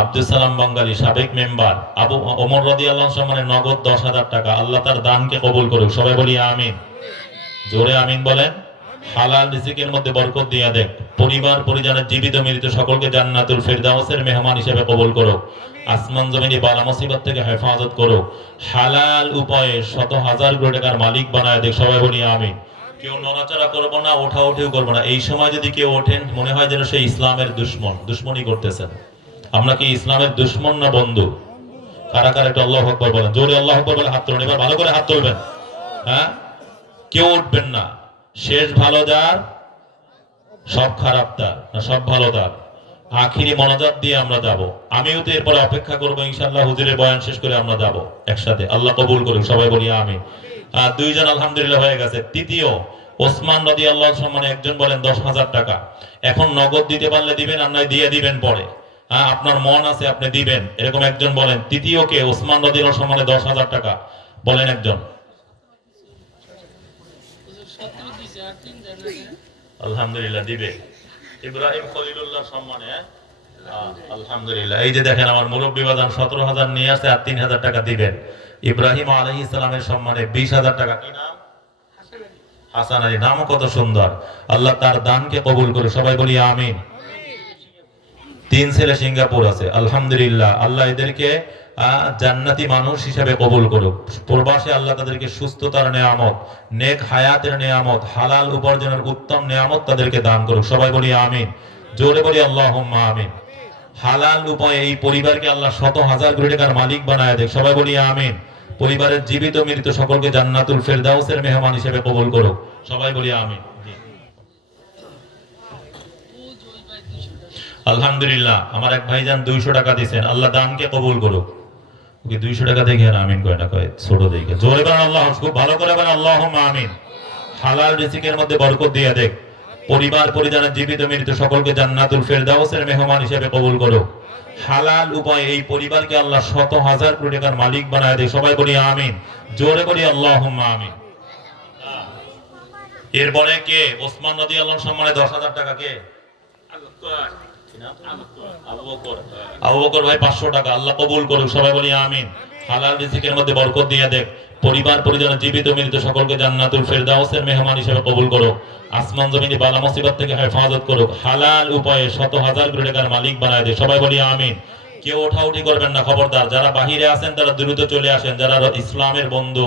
আব্দুল সালাম বাঙ্গালী সাবেক মেম্বার, আবু ওমর রাদিয়াল্লাহু আনহু সম্মানে নগদ 10,000 টাকা। আল্লাহ তার দানকে কবুল করুক। সবাই বলি আমিন। জোরে আমিন বলেন। হালাল রিজিকের মধ্যে বরকত দিয়ে দেখ, পরিবার পরিজনের জীবিত মৃত সকলকে জান্নাতুল ফেরদাউসের মেহমান হিসেবে কবুল করো। আসমান জমিনে বালা মুসিবত থেকে হেফাজত করো। হালাল উপায়ে 100,000 কোটি টাকার মালিক বানায় দেখ। সবাই বলি আমিন। কেউ নড়াচড়া করবো না, ওঠাউঠিও করবো না। এই সময় যদি কেউ ওঠেন, মনে হয় যেন সে ইসলামের দুশ্মনী করতেছেন। আমরা কি ইসলামের দুশ্মন না বন্ধু? কারা কারা একটু আল্লাহু আকবার বলেন। জোরে আল্লাহু আকবার বলে হাত তুলুন। এবার ভালো করে হাত তুলবেন। হ্যাঁ, কেউ উঠবেন না। শেষ ভালো যার, সব খারাপ তার, না সব ভালো তার। আখিরি মনাজাত দিয়ে আমরা যাব। আমিও তো এরপরে অপেক্ষা করবো ইনশাআল্লাহ, হুজুরের বয়ান শেষ করে আমরা যাব একসাথে। আল্লাহ কবুল করুন। সবাই বলি আমিন। আর 2 জন আলহামদুলিল্লাহ হয়ে গেছে। তৃতীয় ওসমান রাদিয়াল্লাহু আনহু সম্মানে একজন বলেন 10,000 টাকা। এখন নগদ দিতে পারলে দিবেন, আর নয় দিয়ে দিবেন পরে। হ্যাঁ, আপনার মন আছে আপনি দিবেন, এরকম একজন বলেন। তৃতীয় কে? ওসমান রাদিয়াল্লাহু আনহু সম্মানে 10,000 টাকা বলেন একজন। আলহামদুলিল্লাহ দিবে। ইব্রাহিম খলিলুল্লাহ সম্মানে আলহামদুলিল্লাহ। এই যে দেখেন আমার মুরব্বী বাজান 17,000 নিয়ে আসে, আর 3,000 টাকা দিবেন। ইব্রাহিম আলাইহিস সালামের সম্মানে 20,000 টাকা। কি নাম? হাসান আলী। নামও কত সুন্দর। আল্লাহ তার দানকে কবুল করে। সবাই বলি আমিন। 3 ছেলে সিঙ্গাপুর আছে, আলহামদুলিল্লাহ। আল্লাহ এদেরকে জান্নাতি মানুষ হিসেবে কবুল করুক। প্রবাসে আল্লাহ তাদেরকে সুস্থতার নেয়ামত, নেক হায়াতের নেয়ামত, হালাল উপার্জনের উত্তম নেয়ামত তাদেরকে দান করুক। সবাই বলি আমিন। জোরে বলি আল্লাহুম্মা আমিন। হালাল উপায়ে এই পরিবারকে আল্লাহ 100,000 কোটি টাকার মালিক বানায় দেখ। সবাই বলি আমিন। পরিবারের জীবিত মৃত সকলকে জান্নাতুল ফেরদাউসের মেহমান হিসেবে কবুল করুক। সবাই বলি আমিন। আলহামদুলিল্লাহ, আমার এক ভাইজান 200 টাকা দিয়েছেন। আল্লাহ দানকে কবুল করুক। ওকে 200 টাকা দেখে আর আমিন কয় না, কয় ছোট দেখে। জোরে বলেন আল্লাহ, খুব ভালো করে বলেন আল্লাহুম্মা আমিন। হালাল রিজিকের মধ্যে বরকত দিয়ে দেখ, পরিবার পরিজনের জীবিত মৃত সকলকে জান্নাতুল ফেরদাউসের মেহমান হিসেবে কবুল করো। হালাল উপায়ে এই পরিবারকে আল্লাহ শত হাজার কোটি টাকার মালিক বানায় দেয়। সবাই বলি আমিন, জোরে বলি আল্লাহুম্মা আমিন। এরপরে কে? ওসমান রাদিয়াল্লাহু সম্মানে 10,000 টাকা কে? আবু বকর ভাই 500 টাকা, আল্লাহ কবুল করুক। সবাই বলি আমিন। হালাল রিজিকের মধ্যে বরকত দিয়ে দেখ। পরিবার পরিজনের জীবিত মৃত সকলকে জান্নাতুল ফেরদাউসের মেহমান হিসেবে কবুল করো। আসমান জমিনে বালা মুসিবত থেকে হেফাজত করো। হালাল উপায়ে শত হাজার কোটি টাকার মালিক বানায় দে। সবাই বলি আমিন। কেউ ওঠাউঠি করবেন না, খবরদার। যারা বাহিরে আছেন তারা দ্রুত চলে আসেন। যারা ইসলামের বন্ধু,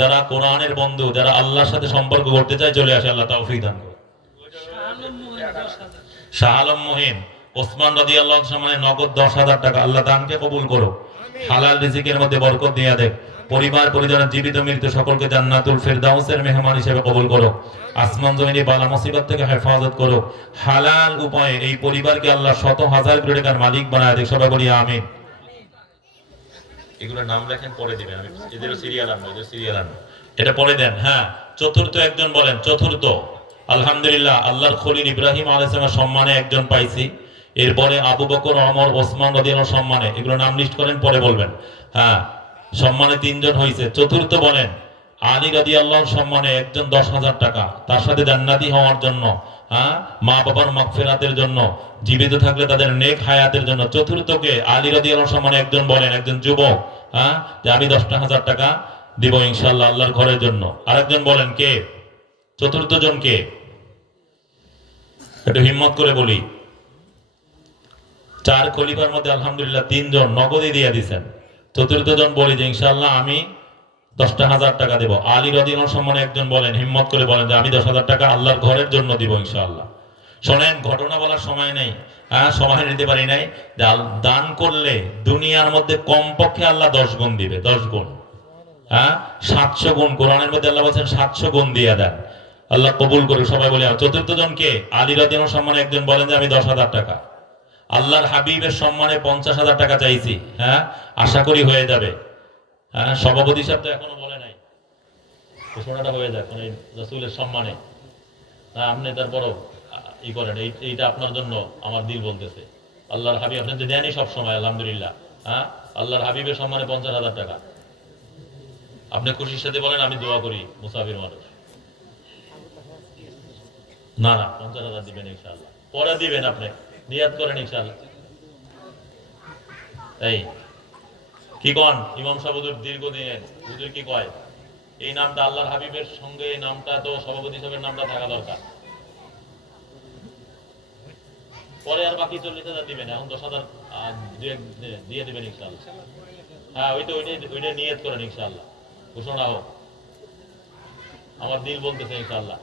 যারা কোরআনের বন্ধু, যারা আল্লাহর সাথে সম্পর্ক করতে চায় চলে আসে। আল্লাহ তৌফিক দান করুন। শাহ আলম মুহিন ওসমান রাদিয়াল্লাহু সম্মানে নগদ 10,000 টাকা, আল্লাহ দানকে কবুল করো। হালাল রিজিকের মধ্যে বরকত দিয়ে দেখ। পরিবার পরিজনের জীবিত মৃত সকলকে জান্নাতুল ফেরদাউসের মেহমান হিসেবে কবুল করো। আসমান জমিনে বালা মুসিবত থেকে হেফাজত করো। হালাল উপায়ে এই পরিবারকে আল্লাহ শত হাজার কোটি টাকার মালিক বানায় দেখ। সবাই বলি আমিন। এগুলোর নাম লেখেন, পরে দিবেন। আমি এদের সিরিয়াল আনবো, এদের সিরিয়াল আনবো, এটা পরে দেন। হ্যাঁ, চতুর্থ একজন বলেন। চতুর্থ আলহামদুলিল্লাহ, আল্লাহর খলিল ইব্রাহিম আলাইহিস সালামের সম্মানে একজন পাইছি। এরপরে আবু বকর, ওমর, ওসমান রাদিয়াল্লাহু সম্মানে, এগুলো নাম লিস্ট করেন, পরে বলবেন। হ্যাঁ, সম্মানে 3 জন হয়েছে। চতুর্থ বলেন আলী রাদিয়াল্লাহু সম্মানে একজন 10,000 টাকা, তার সাথে জান্নাতি হওয়ার জন্য, হ্যাঁ, মা বাবার মাগফিরাতের জন্য, জীবিত থাকলে তাদের নেক হায়াতের জন্য। চতুর্থকে আলী রাদিয়াল্লাহু সম্মানে একজন বলেন, একজন যুবক, হ্যাঁ, যে আমি 10,000 টাকা দিব ইনশাআল্লাহ আল্লাহর ঘরের জন্য। আরেকজন বলেন কে? চতুর্থ জন কে? একটু হিম্মত করে বলি। 4 খলিফার মধ্যে আলহামদুলিল্লাহ 3 জন নগদে দিয়ে দিয়েছেন। চতুর্থ জন বলি যে ইনশাআল্লাহ আমি 10,000 টাকা দেব। আলী রাদিয়াল্লাহু সম্মানে একজন বলেন, হিম্মত করে বলেন যে আমি 10,000 টাকা আল্লাহর ঘরের জন্য দিব ইনশাআল্লাহ। শোনেন, ঘটনা বলার সময় নেই, হ্যাঁ, সময় নিতে পারি নাই। দান করলে দুনিয়ার মধ্যে কমপক্ষে আল্লাহ 10 গুণ দিবে, 10 গুণ, হ্যাঁ, 700 গুণ। কোরআনের মধ্যে আল্লাহ বলেছেন 700 গুণ দিয়ে দেন। আল্লাহ কবুল করুক। সবাই বলে। চতুর্থ জনকে আলী রাদিয়াল্লাহু সম্মানে একজন বলেন যে আমি 10,000 টাকা আল্লাহর হাবিবের সম্মানে 50,000 টাকা চাইছি। হ্যাঁ, আশা করি হয়ে যাবে। হ্যাঁ, সভাপতি সাহেব তো এখনো বলে নাই, ঘোষণাটা হয়ে যাক মানে রাসূলের সম্মানে। হ্যাঁ, আপনি তারপরও ই করেন, এইটা আপনার জন্য আমার দিল বলতেছে। আল্লাহর হাবিব আপনি তো দেনই সব সময় আলহামদুলিল্লাহ। হ্যাঁ, আল্লাহর হাবিবের সম্মানে 50,000 টাকা। আপনি খুশির সাথে বলেন আমি দোয়া করি মুসাফির মানুষ। না না, 50,000 দিবেন ইনশাআল্লাহ, পরে দিবেন, আপনি নিয়াত করেন ইনশাআল্লাহ। তাই কি কন ইমাম সাহেব হুজুর দীর্ঘদিনের হুজুর কি কয়? এই নামটা আল্লাহর হাবিবের সঙ্গে, এই নামটা তো সভাপতি সাহেবের নামটা থাকা দরকার। পরে আর বাকি 40,000 দিবেন, এখন 10,000 দিয়ে দিবেন ইনশাআল্লাহ। হ্যাঁ, ওইটা নিয়ত করেন ইনশাআল্লাহ, ঘোষণা হোক। আমার দিল বলতেছে ইনশাআল্লাহ।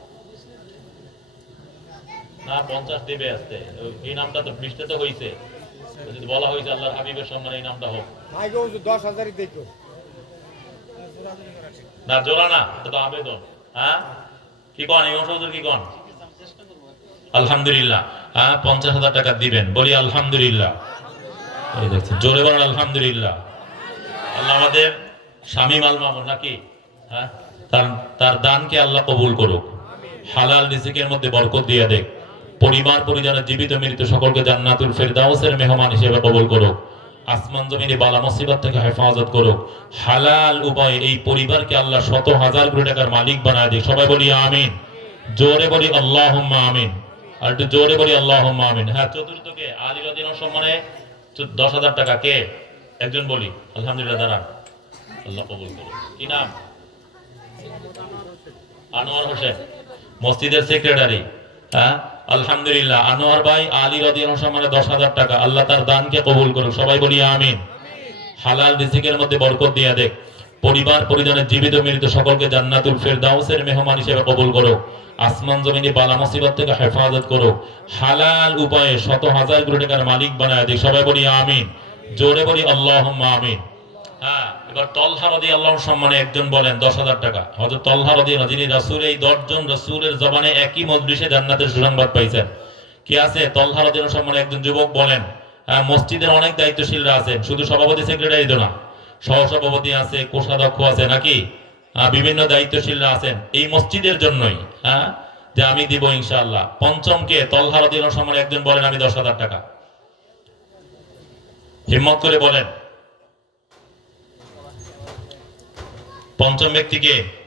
না, 50 দিবে আসতে। এই নামটা তো পৃষ্ঠে তো হয়েছে, যদি বলা হয়েছে আল্লাহর হাবিবের সম্মানে এই নামটা হোক। 10,000 দেখো না, জোড়া না, এটা তো আবেদন। হ্যাঁ, কি কন ইমাম সাহেব, কি কন? আলহামদুলিল্লাহ। হ্যাঁ, 50,000 টাকা দিবেন, বলি আলহামদুলিল্লাহ। এই দেখছেন, জোরে বলেন আলহামদুলিল্লাহ। আল্লাহ আমাদের শামীম আল মামুন নাকি, হ্যাঁ, তার দানকে আল্লাহ কবুল করুক। হালাল রিজিকের মধ্যে বরকত দিয়ে দেখ। পরিবার পরিজনের জীবিত মৃত সকলকে জান্নাতুল ফেরদাউসের মেহমান হিসেবে কবুল করুক। আসমান জমিনে বালা মুসিবত থেকে হেফাজত করুক। হালাল উপায়ে এই পরিবারকে আল্লাহ শত হাজার কোটি টাকার মালিক বানায় দেখ। সবাই বলি আমিন, জোরে বলি আল্লাহুম্মা আমিন। আর একটু জোরে বলি আল্লাহুম্মা আমিন। হ্যাঁ, চতুর্থকে আলী রাদিয়াল্লাহু সম্মানে 10,000 টাকা কে? একজন বলি আলহামদুলিল্লাহ, দাঁড়ান, আল্লাহ কবুল করুক। কি নাম? আনোয়ার হোসেন, মসজিদের সেক্রেটারি। হ্যাঁ, আলহামদুলিল্লাহ। আনোয়ার ভাই আলী রাদিয়াল্লাহু সম্মানে 10,000 টাকা, আল্লাহ তার দানকে কবুল করুক। সবাই বলি আমিন। হালাল রিজিকের মধ্যে বরকত দিয়ে দেখ। পরিবার পরিজনের জীবিত মৃত সকলকে জান্নাতুল ফেরদাউসের মেহমান হিসেবে কবুল করো। আসমান জমিনে বালা মুসিবত থেকে হেফাজত করো। হালাল উপায়ে শত হাজার কোটি টাকার মালিক বানায় দেখ। সবাই বলি আমিন, জোরে বলি আল্লাহুম্মা আমিন। হ্যাঁ, এবার তলহা রাদিয়াল্লাহু সম্মানে একজন বলেন 10,000 টাকা। হযরত তলহা রাদিয়াল্লাহু, যিনি রাসূল, এই 10 জন রাসূলের জবানে একই মজলিসে জান্নাতের সুসংবাদ পাইছেন। কি আছে? তলহা রাদিয়াল্লাহু সম্মানে একজন যুবক বলেন। হ্যাঁ, মসজিদের অনেক দায়িত্বশীলরা আছেন, শুধু সভাপতি সেক্রেটারি তো না, সহসভাপতি আছে, কোষাধ্যক্ষ আছে নাকি, বিভিন্ন দায়িত্বশীলরা আছেন এই মসজিদের জন্যই। হ্যাঁ, যে আমি দিব ইনশাআল্লাহ। পঞ্চমকে তলহা রাদিয়াল্লাহু আনহু সম্মানে একজন বলেন আমি 10,000 টাকা। হিম্মত করে বলেন। পঞ্চম ব্যক্তিকে